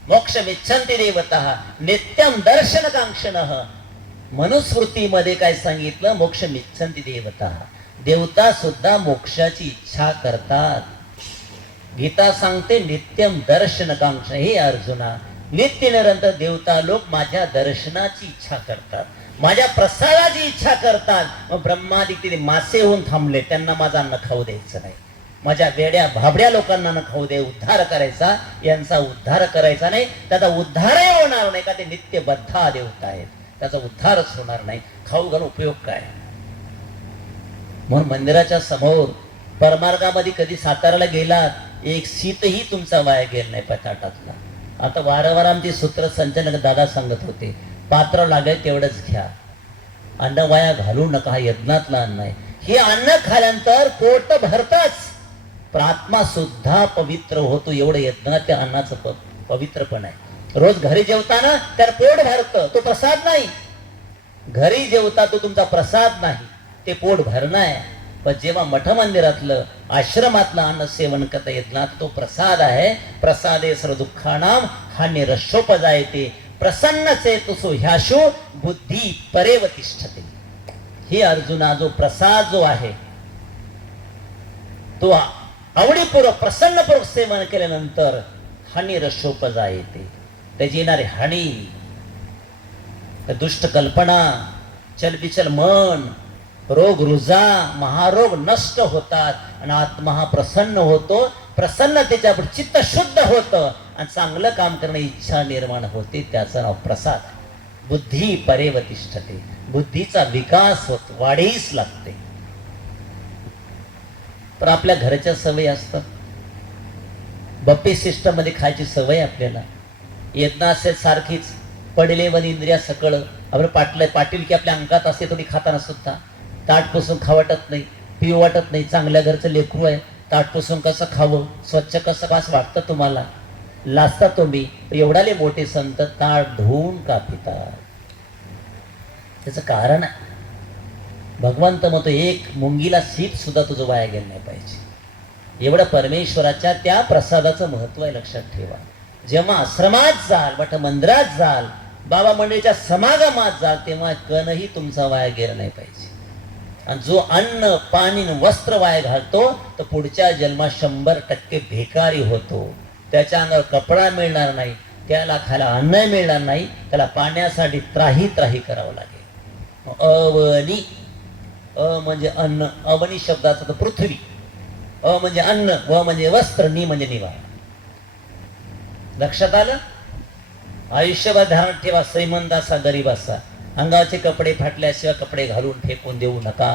मोक्ष मिच्छन्ति देवता नित्यम दर्शन कांक्षणः. मनुस्मृतीमध्ये काय सांगितलं? मोक्ष मिच्छन्ति देवता. देवता सुद्धा मोक्षाची इच्छा करतात. गीता सांगते नित्यम दर्शन कांक्षण. हे अर्जुना, नित्य निरंतर देवता लोक माझ्या दर्शनाची इच्छा करतात, माझ्या प्रसादाची इच्छा करतात. मग ब्रह्मादिक तिथे मासे होऊन थांबले, त्यांना माझा अन्न खाऊ द्यायचं नाही. माझ्या वेड्या भाबड्या लोकांना न खाऊ दे, उद्धार करायचा, यांचा उद्धार करायचा नाही. त्याचा उद्धारही होणार नाही, का ते नित्यबद्धा देवता आहेत, त्याचा उद्धारच होणार नाही. खाऊ घालून उपयोग काय? म्हणून मंदिराच्या समोर परमार्गामध्ये कधी साताऱ्याला गेलात, एक सीतही तुमचा वाया गेला नाही पताटातला. आता वारंवार आमचे सूत्रसंचालक दादा सांगत होते, पात्र लागेल तेवढंच घ्या, अन्न वाया घालू नका, हा यज्ञातलं अन्न आहे. हे अन्न खाल्यानंतर पोट भरतच, पण आत्मा सुद्धा पवित्र होतो. एवढं यज्ञाच्या अन्नाचं पवित्रपण आहे. रोज घरी जेवताना त्याला पोट भरतं, तो प्रसाद नाही. घरी जेवता तो तुमचा प्रसाद नाही, ते पोट भरणं आहे. पण जेव्हा मठ मंदिरातलं, आश्रमातलं अन्न सेवन करता यज्ञात, तो प्रसाद आहे. प्रसादे सर्व दुःखानाम हान्य रशोपजायते प्रसन्न चेतसो ह्याशो बुद्धी परेव तिष्ठते. हे अर्जुना, जो प्रसाद जो आहे तो आवडीपूर्वक प्रसन्नपूर्वक सेवन केल्यानंतर हानी रशोपजा येते. त्याची येणारी हानी, दुष्ट कल्पना, चलबिचल मन, रोग रुजा, महारोग नष्ट होतात आणि आत्मा हा प्रसन्न होतो. प्रसन्नतेच्या चित्त शुद्ध होतं आणि चांगलं काम करण्याची इच्छा निर्माण होते. त्याचं नाव प्रसाद. बुद्धी परेवतिष्ठते. बुद्धीचा विकास होत वाढीस लागते. पण आपल्या घरच्या सवयी असतात. बप्पी सिस्टम मध्ये खायची सवय आपल्याला येत असेल सारखीच. पडले वन इंद्रिया सकळ. आपण पाटील की आपल्या अंगात असते थोडी खाताना सुद्धा ताट पुसून खा वाटत नाही, पिऊ वाटत नाही. चांगल्या घरचं लेकरू आहे, ताट पुसून कसं खावं, स्वच्छ कसं वाटतं तुम्हाला, लाजता तुम्ही. एवढाले मोठे संत ताट धुवून का पितात? त्याचं कारण आहे. भगवंत म्हणतो एक मुंगीला सीप सुद्धा तुझं वाया गेलं नाही पाहिजे. एवढं परमेश्वराच्या त्या प्रसादाचं महत्व आहे, लक्षात ठेवा. जेव्हा आश्रमात जाल, मठ मंदिरात जाल, बाबा मंडळीच्या समागमात जाल, तेव्हा कणही तुमचा वाया गेला नाही पाहिजे. आणि जो अन्न पाणी वस्त्र वाया घालतो तो पुढच्या जन्मात 100% भिकारी होतो. त्याच्या अंगावर कपडा मिळणार नाही, त्याला खायला अन्न मिळणार नाही, त्याला पाण्यासाठी त्राही करावं लागेल. अवनी, म्हणजे अन्न, अवनी शब्दाचा तर पृथ्वी, म्हणजे अन्न, व म्हणजे वस्त्र, नी म्हणजे निवारा. लक्षात आलं? आयुष्यभर ध्यान ठेवा. श्रीमंत असा गरीब असा, अंगाचे कपडे फाटल्याशिवाय कपडे घालून फेकून देऊ नका.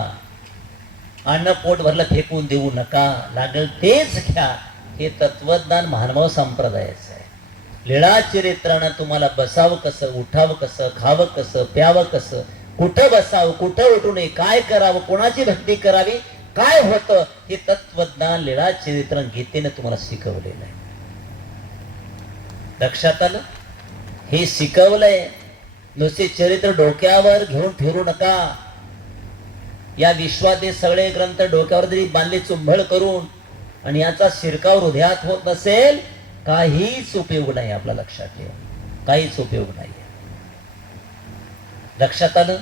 अन्न पोट भरलं फेकून देऊ नका. लागेल तेच घ्या. हे तत्वज्ञान मानव संप्रदायाचं आहे. लीळा चरित्रानं तुम्हाला बसावं कसं, उठावं कसं, खावं कसं, प्यावं कसं, कुठं बसावं, कुठं उठू नये, काय करावं, कोणाची भक्ती करावी, काय होतं, हे तत्वज्ञान लीळा चरित्र गीतेने तुम्हाला शिकवलेलं आहे. लक्षात आलं? हे शिकवलंय. नुसते चरित्र डोक्यावर घेऊन फिरू नका. या विश्वाचे सगळे ग्रंथ डोक्यावर जरी बांधले चुंबळ करून आणि याचा शिरकाव हृदयात होत नसेल, काहीच उपयोग नाही. आपला लक्षात ठेवा, काहीच उपयोग नाही. लक्षात आलं?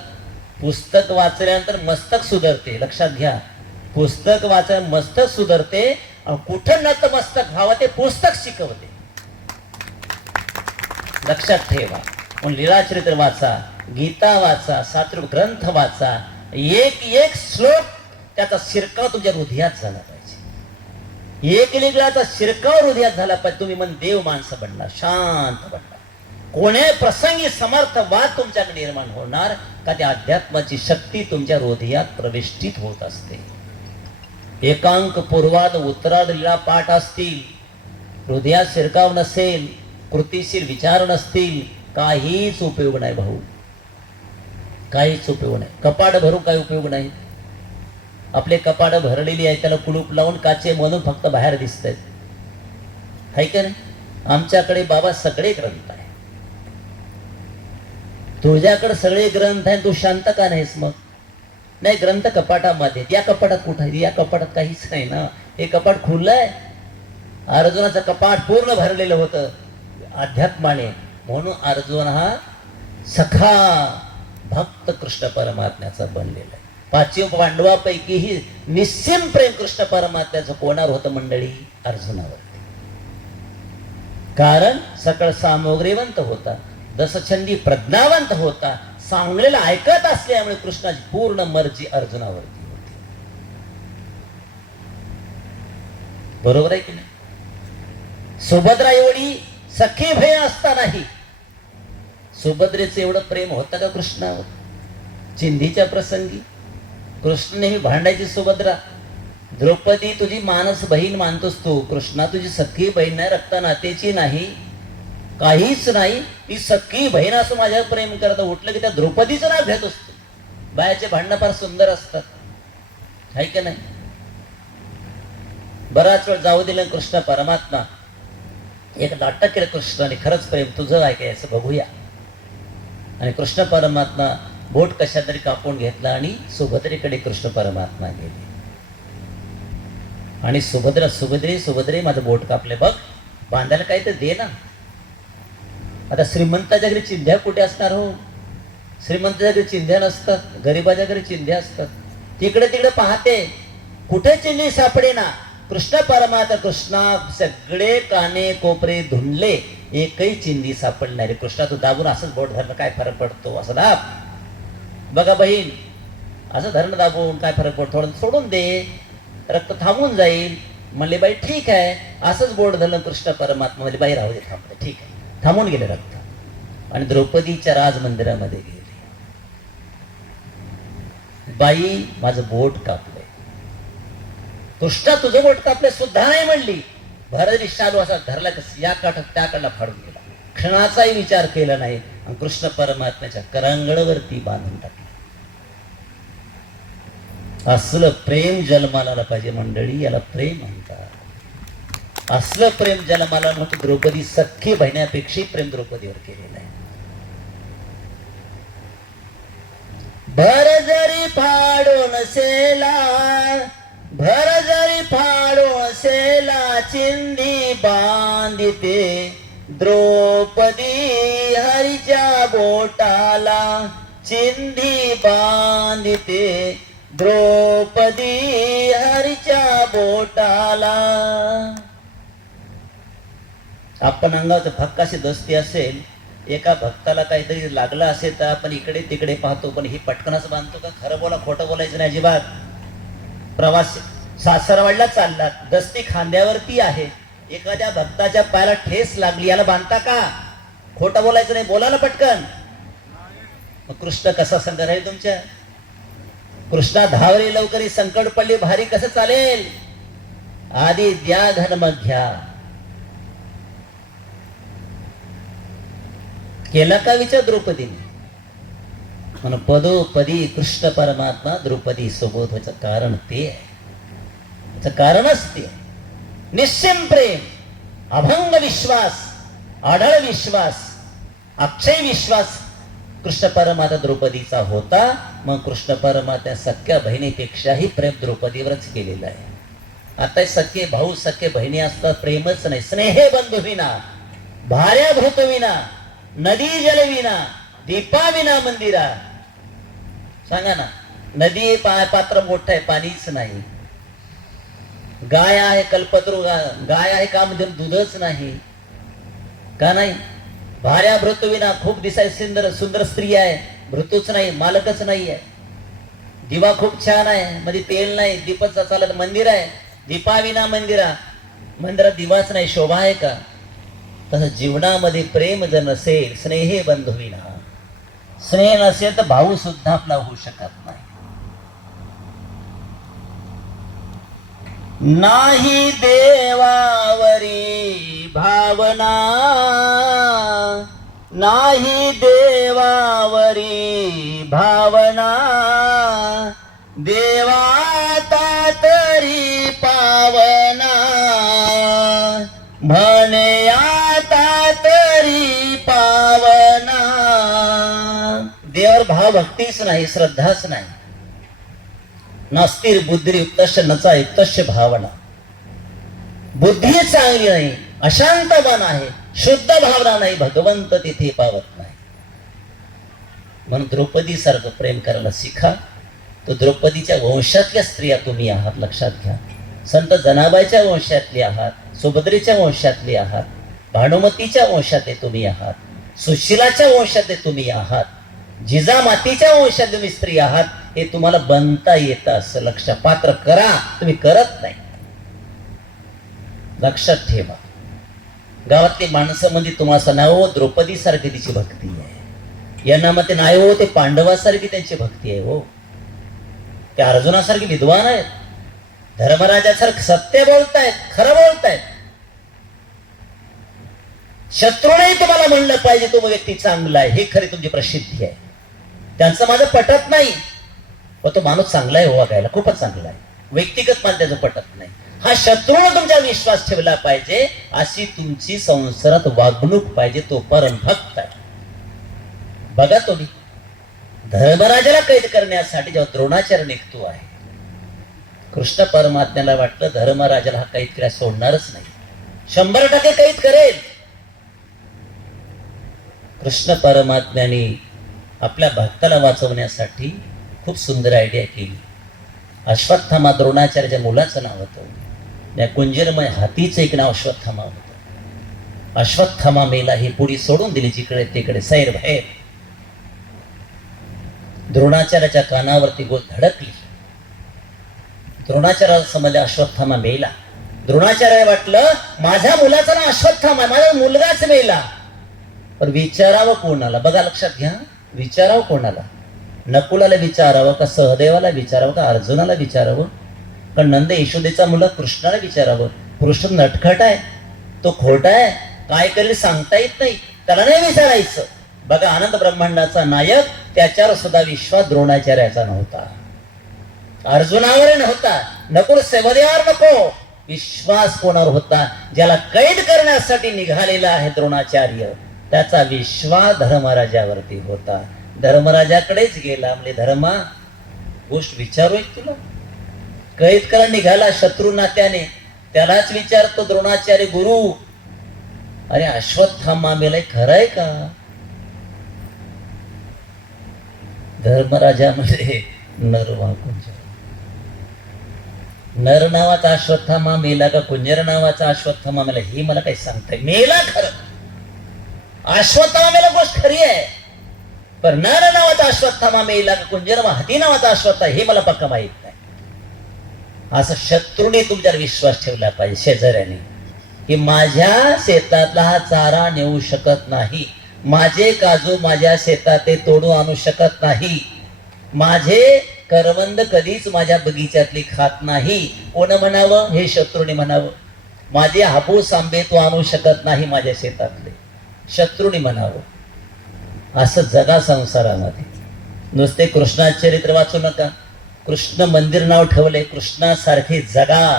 पुस्तक वाचल्यानंतर मस्तक सुधारते. लक्षात घ्या, पुस्तक वाचल्यानंतर मस्तक सुधारते. कुठं नतमस्तक व्हावं ते पुस्तक शिकवते. लक्षात ठेवा. म्हणून लीळाचरित्र वाचा, गीता वाचा, सात्विक ग्रंथ वाचा. एक एक श्लोक त्याचा शिरकाव तुमच्या हृदयात झाला पाहिजे. एक लिगळाचा शिरकाव हृदयात झाला पाहिजे. तुम्ही मन देव माणसं बनला, शांत बनला. कोण्या प्रसंगी समर्थ वाद तुमच्याकडे निर्माण होणार का? त्या अध्यात्माची शक्ती तुमच्या हृदयात प्रविष्टित होत असते. एकांक पूर्वाद उत्तरार्ध लीळा पाठ असतील, हृदयात शिरकाव नसेल, कृतीशील विचार नसतील, काहीच उपयोग नाही भाऊ, काहीच उपयोग नाही. कपाट भरून काही उपयोग नाही. आपले कपाट भरलेली आहे, त्याला कुलूप लावून काचे म्हणून फक्त बाहेर दिसत आहेत, आहे का नाही? आमच्याकडे बाबा सगळे ग्रंथ आहे. तुझ्याकडे सगळे ग्रंथ आहे, तू शांत का नाहीस? मग नाही, ग्रंथ कपाटामध्ये. या कपाटात कुठं आहे? या कपाटात काहीच नाही ना. हे कपाट खुललंय. अर्जुनाचं कपाट पूर्ण भरलेलं होतं अध्यात्माने. म्हणून अर्जुन हा सखा भक्त कृष्ण परमात्म्याचा बनलेला आहे. पाचवी पांडवापैकीही निस्सीम प्रेम कृष्ण परमात्म्याचं कोणावर होतं मंडळी? अर्जुनावरती. कारण सकळ सामग्रीवंत होता, दसछंदी प्रज्ञावंत होता, सांगलेलं ऐकत असल्यामुळे कृष्णाची पूर्ण मर्जी अर्जुनावरती होती. बरोबर आहे की नाही? सुभद्रा एवढी सखी भय असतानाही सुभद्रेचं एवढं प्रेम होतं का कृष्णावर? चिंधीच्या प्रसंगी कृष्ण नेहमी भांडायची सुभद्रा. द्रौपदी तुझी मानस बहीण मानतोस तू, कृष्णा तुझी सखी बहीण नाही, रक्त नातेची नाही, काहीच नाही, ती सखी बहीण असं माझ्यावर प्रेम करत. उठलं की त्या द्रौपदीचं नाव घेत असतो. बायाचे भांडणं फार सुंदर असतात, आहे का नाही? बराच वेळ जाऊ दिलं कृष्ण परमात्मा. एक नाटक केलं कृष्णाने, खरंच प्रेम तुझं आहे का असं बघूया. आणि कृष्ण परमात्मा बोट कशा तरी कापून घेतला आणि सुभद्रेकडे कृष्ण परमात्मा गेले. आणि सुभद्रे माझं बोट कापले बघ, बांधायला काही तर दे ना. आता श्रीमंताच्या घरी चिंध्या कुठे असणार हो? श्रीमंताच्या घरी चिंध्या नसतात, गरीबाच्या घरी चिंध्या असतात. तिकडे तिकडे पाहते, कुठे चिंधी सापडे ना. कृष्ण परमात्मा कृष्णा सगळे काने कोपरे धुंडले, एकही चिंधी सापडणारे. कृष्णा तू दाबून असंच बोट धरणं काय फरक पडतो? असं दाब बघा बहीण, असं धरण दाबून काय फरक पडतो? थोडं सोडून दे, रक्त थांबून जाईल. म्हणले बाई ठीक आहे. असंच बोट झालं. कृष्ण परमात्मा म्हणले बाई राहू दे, थांबले. ठीक आहे. थांबून गेले रक्त आणि द्रौपदीच्या राजमंदिरामध्ये गेले. बाई माझं बोट कापलंय. कृष्णा तुझं बोट कापलंय सुद्धा नाही म्हणली. भरतरी शालू असा धरला या काठात त्या काढला फाडून गेला. क्षणाचाही विचार केला नाही आणि कृष्ण परमात्म्याच्या करांगणावरती बांधून टाकलं. असलं प्रेम जन्माला आलं पाहिजे मंडळी, याला प्रेम म्हणतात. असलं प्रेम जन्माला म्हणतो. द्रौपदी सख्खी बहिण्यापेक्षा प्रेम द्रौपदीवर केलेलं आहे. भर जरी फाडून सेला, भर जरी फाडून सेला, चिंधी बांधिते द्रौपदी हरीच्या बोटाला, चिंधी बांधिते द्रौपदी हरीच्या बोटाला. आपण अंगावर भक्काशी दस्ती असेल, एका भक्ताला काहीतरी लागलं असेल तर आपण इकडे तिकडे पाहतो, पण ही पटकनच बांधतो का? खरं बोला, खोटं बोलायचं नाही अजिबात. प्रवास सासरवाडला चाललात, दस्ती खांद्यावरती आहे, एखाद्या भक्ताच्या पायाला ठेस लागली, याला बांधता का? खोटं बोलायचं नाही, बोला ना पटकन. मग कृष्ण कसा संग राहील तुमच्या? कृष्णा धावरे लवकरी, संकट पडली भारी, कसं चालेल? आधी द्या धन मग घ्या. केला का विचार द्रौपदीने? म्हणून पदोपदी कृष्ण परमात्मा द्रौपदी सोबत व्हायचं कारण ते आहे. त्याचं कारणच ते निश्चिम प्रेम, अभंग विश्वास, आढळ विश्वास, अक्षय विश्वास कृष्ण परमात्मा द्रौपदीचा होता. मग कृष्ण परमात्मा सख्या बहिणीपेक्षाही प्रेम द्रौपदीवरच केलेलं आहे. आता सख्खे भाऊ सख्खे बहिणी असतात, प्रेमच नाही. स्नेहे बंधू विना, भार्या भृत विना, नदी जल विना, दीपा विना मंदिरा. सांगा ना, नदी पात्र मोठं आहे, पाणीच नाही. गाय आहे, कल्पतरू गाय आहे का म्हणजे दूधच नाही का? नाही. भार्या भृतविना, खूप दिसाय सुंदर सुंदर स्त्री आहे, भृतूच नाही, मालकच नाही आहे. दिवा खूप छान आहे, मध्ये तेल नाही, दीपच चालत. मंदिर आहे, दीपाविना मंदिरा, मंदिरात दिवाच नाही, शोभा आहे का? तसं जीवनामध्ये प्रेम जर नसेल, स्नेहे बंधुविना, स्नेह नसेल तर भाऊ सुद्धा आपला होऊ शकत नाही. नाही देवावरी भावना, नाही देवावरी भावना, देवाता तरी पावना, म्हणे आता तरी पावना. देवावर भाव भक्तीच नाही, श्रद्धाच नाही. नास्तिर बुद्धी युक्तश्च नचा युक्तश्च भावना. बुद्धी चांगली नाही, अशांत मन आहे, शुद्ध भावना नाही, भगवंत तिथे पावत नाही. म्हणून द्रौपदी सारखं प्रेम करायला शिका. तो द्रौपदीच्या वंशातल्या स्त्रिया तुम्ही आहात, लक्षात घ्या. संत जनाबाईच्या वंशातले आहात, सुभद्रेच्या वंशातले आहात, भानुमतीच्या वंशातले तुम्ही आहात, सुशिलाच्या वंशातले तुम्ही आहात, जिजामातीच्या वंशात तुम्ही स्त्री आहात. हे तुम्हाला बनता येतं असं लक्षात पात्र करा, तुम्ही करत नाही. लक्षात ठेवा. गावातली माणसं म्हणजे तुम्हाला असं नाही हो द्रौपदी सारखी तिची भक्ती आहे, यांना मग ते नाही हो ते पांडवासारखी त्यांची भक्ती आहे. हो, ते अर्जुनासारखी विद्वान आहेत, धर्मराजासारखं सत्य बोलतायत, खरं बोलतायत. शत्रूने तुम्हाला म्हणलं पाहिजे तो व्यक्ती चांगला आहे, हे खरी तुमची प्रसिद्धी आहे. त्यांचं माझं पटत नाही, पण तो माणूस चांगला आहे, वागायला खूपच चांगला आहे. व्यक्तिगत मान त्याचं पटत नाही. हा शत्रूने तुमचा विश्वास ठेवला पाहिजे, अशी तुमची संसारात वागणूक पाहिजे. तो परम भक्त आहे. बघा तुम्ही धर्मराजाला कैद करण्यासाठी जेव्हा द्रोणाचार्य निघतो आहे, कृष्ण परमात्म्याला वाटलं धर्मराजाला हा कैद केला सोडणारच नाही, 100% कैद करेल. कृष्ण परमात्म्याने आपल्या भक्ताला वाचवण्यासाठी खूप सुंदर आयडिया केली. अश्वत्थामा द्रोणाचार्याच्या मुलाचं नाव होतं. या कुंजरमय हातीचं एक नाव अश्वत्थामा होतं. अश्वत्थामा मेला ही पुढी सोडून दिली जिकडे तिकडे सैर बाहेर. द्रोणाचार्याच्या कानावरती गोल धडकली. द्रोणाचार्याला समजले अश्वत्थामा मेला. द्रोणाचार्य वाटलं माझ्या मुलाचा ना अश्वत्थामा, माझा मुलगाच मेला, पण विचारावं कोणाला? बघा लक्षात घ्या, विचारावं कोणाला? नकुलाला विचारावं का सहदेवाला विचारावं का अर्जुनाला विचारावं का नंद यशोदेचा मुलगा कृष्णाला विचारावं? कृष्ण नटखट आहे, तो खोटा आहे, काय करेल सांगता येत नाही, त्याला नाही विचारायचं. बघा आनंद ब्रह्मांडाचा नायक, त्याच्यावर सुद्धा विश्वास द्रोणाचार्याचा नव्हता, अर्जुनावर नव्हता, नकुल सहदेवावर नको, विश्वास कोणावर होता? ज्याला कैद करण्यासाठी निघालेला आहे द्रोणाचार्य, त्याचा विश्वास धर्मराजावरती होता. धर्मराजाकडेच गेला, म्हणजे धर्मा गोष्ट विचारू एक तुला, कैद करा निघाला शत्रू नात्याने, त्यालाच विचारतो द्रोणाचार्य गुरु, अरे अश्वत्थामा मेलाय, खरंय का? धर्मराजामध्ये नरवा कुंजर, नर नावाचा अश्वत्थामा मेला का कुंजर नावाचा अश्वत्थामा मेला हे मला काही सांगताय. मेला खरं, अश्वत्थामा मेला गोष्ट खरी आहे, पण नर नावाचा अश्वत्थामा मेला का कुंजर हाती नावाचा अश्वत्था हे मला पक्का माहित नाही. असं शत्रूने तुमच्यावर विश्वास ठेवला पाहिजे, शेजाऱ्याने, की माझ्या शेतातला हा चारा नेऊ शकत नाही, माझे काजू माझ्या शेतात ते तोडू आणू शकत नाही, माझे करवंद कधीच माझ्या बगीच्यातली खात नाही, कोण म्हणावं? हे शत्रूने म्हणावं. माझे हापूस आंबे तो आणू शकत नाही माझ्या शेतातले, शत्रूने म्हणावं. असं जगा संसारामध्ये. नुसते कृष्णाचे चरित्र वाचू नका, कृष्ण मंदिर नाव ठेवले, कृष्णासारखे जगा,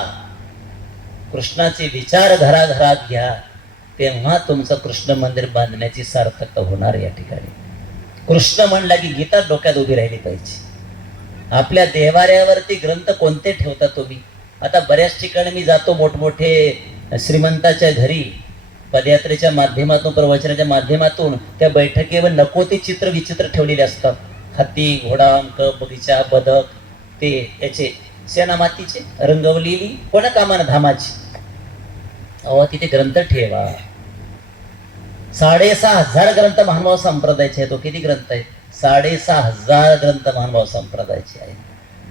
कृष्णाचे विचार घराघरात घ्या, तेव्हा तुमचं कृष्ण मंदिर बांधण्याची सार्थकता होणार. या ठिकाणी कृष्ण म्हणला की गीता डोक्यात उभी राहिली पाहिजे. आपल्या देवाऱ्यावरती ग्रंथ कोणते ठेवता तुम्ही? आता बऱ्याच ठिकाणी मी जातो, मोठमोठे श्रीमंताच्या घरी पदयात्रेच्या माध्यमातून, प्रवचनाच्या माध्यमातून, त्या बैठकीवर नको ते चित्र विचित्र ठेवलेले असतात. हत्ती, घोडा, अंक, बगीचा, बदक, ते याचे सेना मातीचे रंगवलेली कोणा कामानं धामाची. अहो तिथे ग्रंथ ठेवा. 6,500 ग्रंथ महानुभाव संप्रदायाचे आहेत. तो किती ग्रंथ आहेत? 6,500 ग्रंथ महानुभाव संप्रदायाचे आहेत.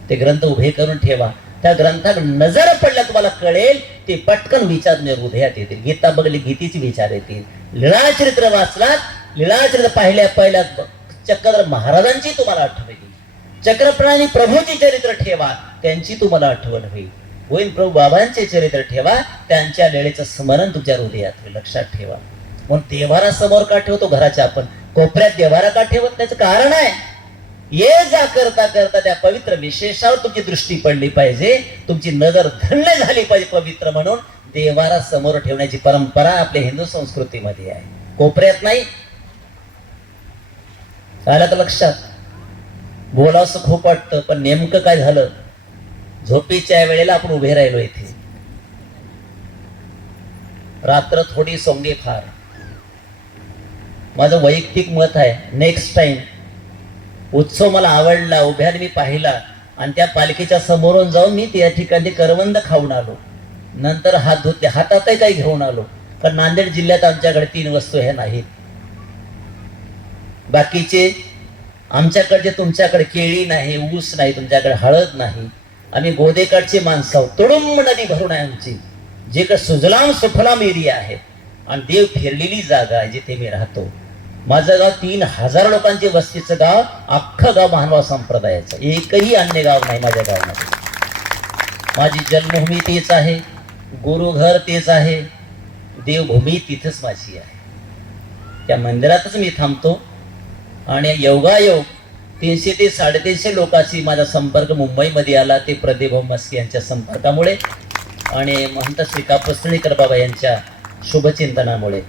ते ग्रंथ उभे करून ठेवा. त्या ग्रंथात नजर पडल्या तुम्हाला कळेल, ते पटकन विचार हृदयात येतील. गीता बघली गीतेचे विचार येतील. लीळाचरित्र वाचलात, लीळाचरित्र पहिल्या चक्रधर महाराजांची तुम्हाला आठवण येईल. चक्रप्रणाली प्रभूची चरित्र ठेवा, त्यांची तुम्हाला आठवण होईल. गोविंद प्रभू बाबांचे चरित्र ठेवा, त्यांच्या लेळेचं स्मरण तुमच्या हृदयात होईल. लक्षात ठेवा. म्हणून देवारा समोर का ठेवतो? घराच्या आपण कोपऱ्यात देवारा का ठेवत? त्याचं कारण आहे, ये जा करता करता त्या पवित्र विशेषावर तुमची दृष्टी पडली पाहिजे, तुमची नजर धन्य झाली पाहिजे पवित्र म्हणून. देवारा समोर ठेवण्याची परंपरा आपल्या हिंदू संस्कृतीमध्ये आहे, कोपऱ्यात नाही. आलं का लक्षात? बोलावंसं खूप वाटतं, पण नेमकं काय झालं? झोपीच्या वेळेला आपण उभे राहिलो इथे, रात्र थोडी सोंगे फार. माझं वैयक्तिक मत आहे, नेक्स्ट टाइम उत्सव मला आवडला, उभ्याने मी पाहिला, आणि त्या पालखीच्या समोरून जाऊन मी त्या ठिकाणी करवंद खाऊन आलो, नंतर हात धुतले, हातातही काही घेऊन आलो. कारण नांदेड जिल्ह्यात आमच्याकडे 3 वस्तू ह्या नाहीत. बाकीचे आमच्याकडचे, तुमच्याकडे केळी नाही, ऊस नाही, तुमच्याकडे हळद नाही. आम्ही गोदेकडचे माणसं आहोत. तुडुंब नदी भरून आहे आमची, जे काही सुजलाम सुफलाम एरिया आहे, आणि देव फिरलेली जागा आहे जिथे मी राहतो. माझं गाव 3,000 लोकांची वस्तीचं गाव, अख्खं गाव महानुभाव संप्रदायाचं, एकही अन्य गाव नाही माझ्या गावामध्ये. माझी जन्मभूमी तेच आहे, गुरुघर तेच आहे, देवभूमी तिथंच माझी आहे. त्या मंदिरातच मी थांबतो. आणि योगायोग 300 ते 350 लोकांशी माझा संपर्क मुंबईमध्ये आला, ते प्रदीप मस्के यांच्या संपर्कामुळे आणि महंत श्री कापसणीकर बाबा यांच्या शुभचिंतनामुळे.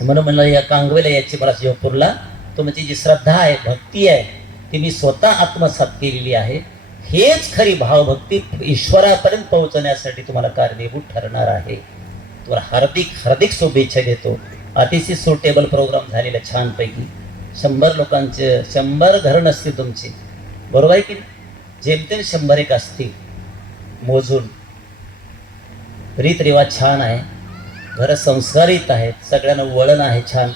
म्हणून म्हणलं या कांगवेला याची मला शिवपूरला तुमची जी श्रद्धा आहे, भक्ती आहे, ती मी स्वतः आत्मसात केलेली आहे. हेच खरी भावभक्ती ईश्वरापर्यंत पोहोचण्यासाठी तुम्हाला कारणीभूत ठरणार आहे. तुम्हाला हार्दिक हार्दिक शुभेच्छा देतो. अतिशय सुटेबल प्रोग्राम झालेला छानपैकी. 100 लोकांचे 100 घरं नसतील तुमची, बरोबर आहे की नाही? जेमतेम 100 असतील मोजून. रीतरिवाज छान आहे, घरं संस्कारित आहेत, सगळ्यांना वळण आहे, छान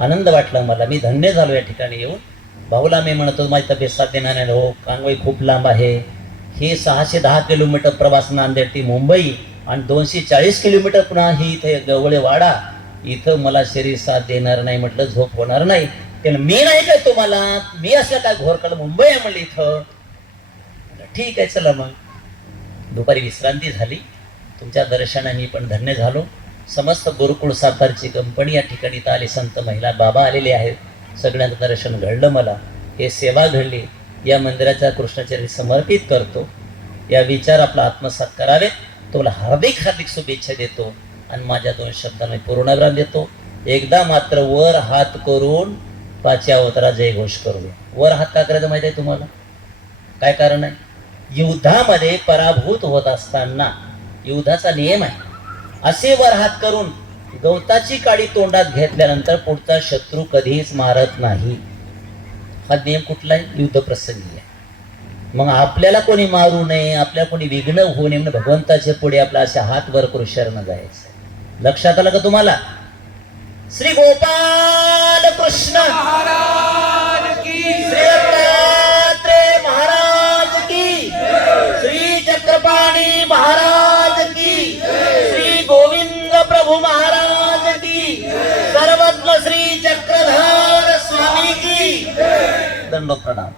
आनंद वाटला मला. मी धन्य झालो या ठिकाणी येऊन. भाऊला मी म्हणतो माझी तब्येत साथ देणार नाही हो, कांगवे खूप लांब आहे, हे 610 किलोमीटर प्रवास, नांदेड ती मुंबई, आणि 240 किलोमीटर पुन्हा ही इथे गवळे वाडा, इथं मला शरीर साथ देणार नाही म्हटलं, झोप होणार नाही. त्याला मी नाही काय तुम्हाला, मी असं काय घोरकड मुंबई आहे म्हणलं इथं. ठीक आहे चला मग. दुपारी विश्रांती झाली. तुमच्या दर्शनाने मी पण धन्य झालो. समस्त गुरुकुळ सातारची कंपनी या ठिकाणी इथं आली, संत महिला बाबा आलेले आहेत. सगळ्यांचं दर्शन घडलं. मला हे सेवा घडली. या मंदिराच्या कृष्णचरणी समर्पित करतो. या विचार आपला आत्मसात करावे. तुम्हाला हार्दिक हार्दिक शुभेच्छा देतो आणि माझ्या 2 शब्दांना पूर्णविराम देतो. एकदा मात्र वर हात करून 5 अवतारा जय घोष करूया. वर हात का करायचं माहिती आहे तुम्हाला? काय कारण आहे? युद्धामध्ये पराभूत होत असताना युद्धाचा नियम आहे, असे वर हात करून गवताची काडी तोंडात घेतल्यानंतर पुढचा शत्रू कधीच मारत नाही. हा नियम कुठला आहे? युद्ध प्रसंगी आहे. मग आपल्याला कोणी मारू नये, आपल्याला कोणी विघ्न होऊ नये म्हणून भगवंताच्या पुढे आपला असे हात वर करून शरण जायचं. लक्षात आलं का तुम्हाला? श्री गोपाल कृष्ण महाराज की, श्री दत्तात्रेय महाराज की, श्री चक्रपाणी महाराज की, श्री गोविंद प्रभु महाराज की, सर्वज्ञ श्री चक्रधार स्वामी की. दंडोत प्रणाम.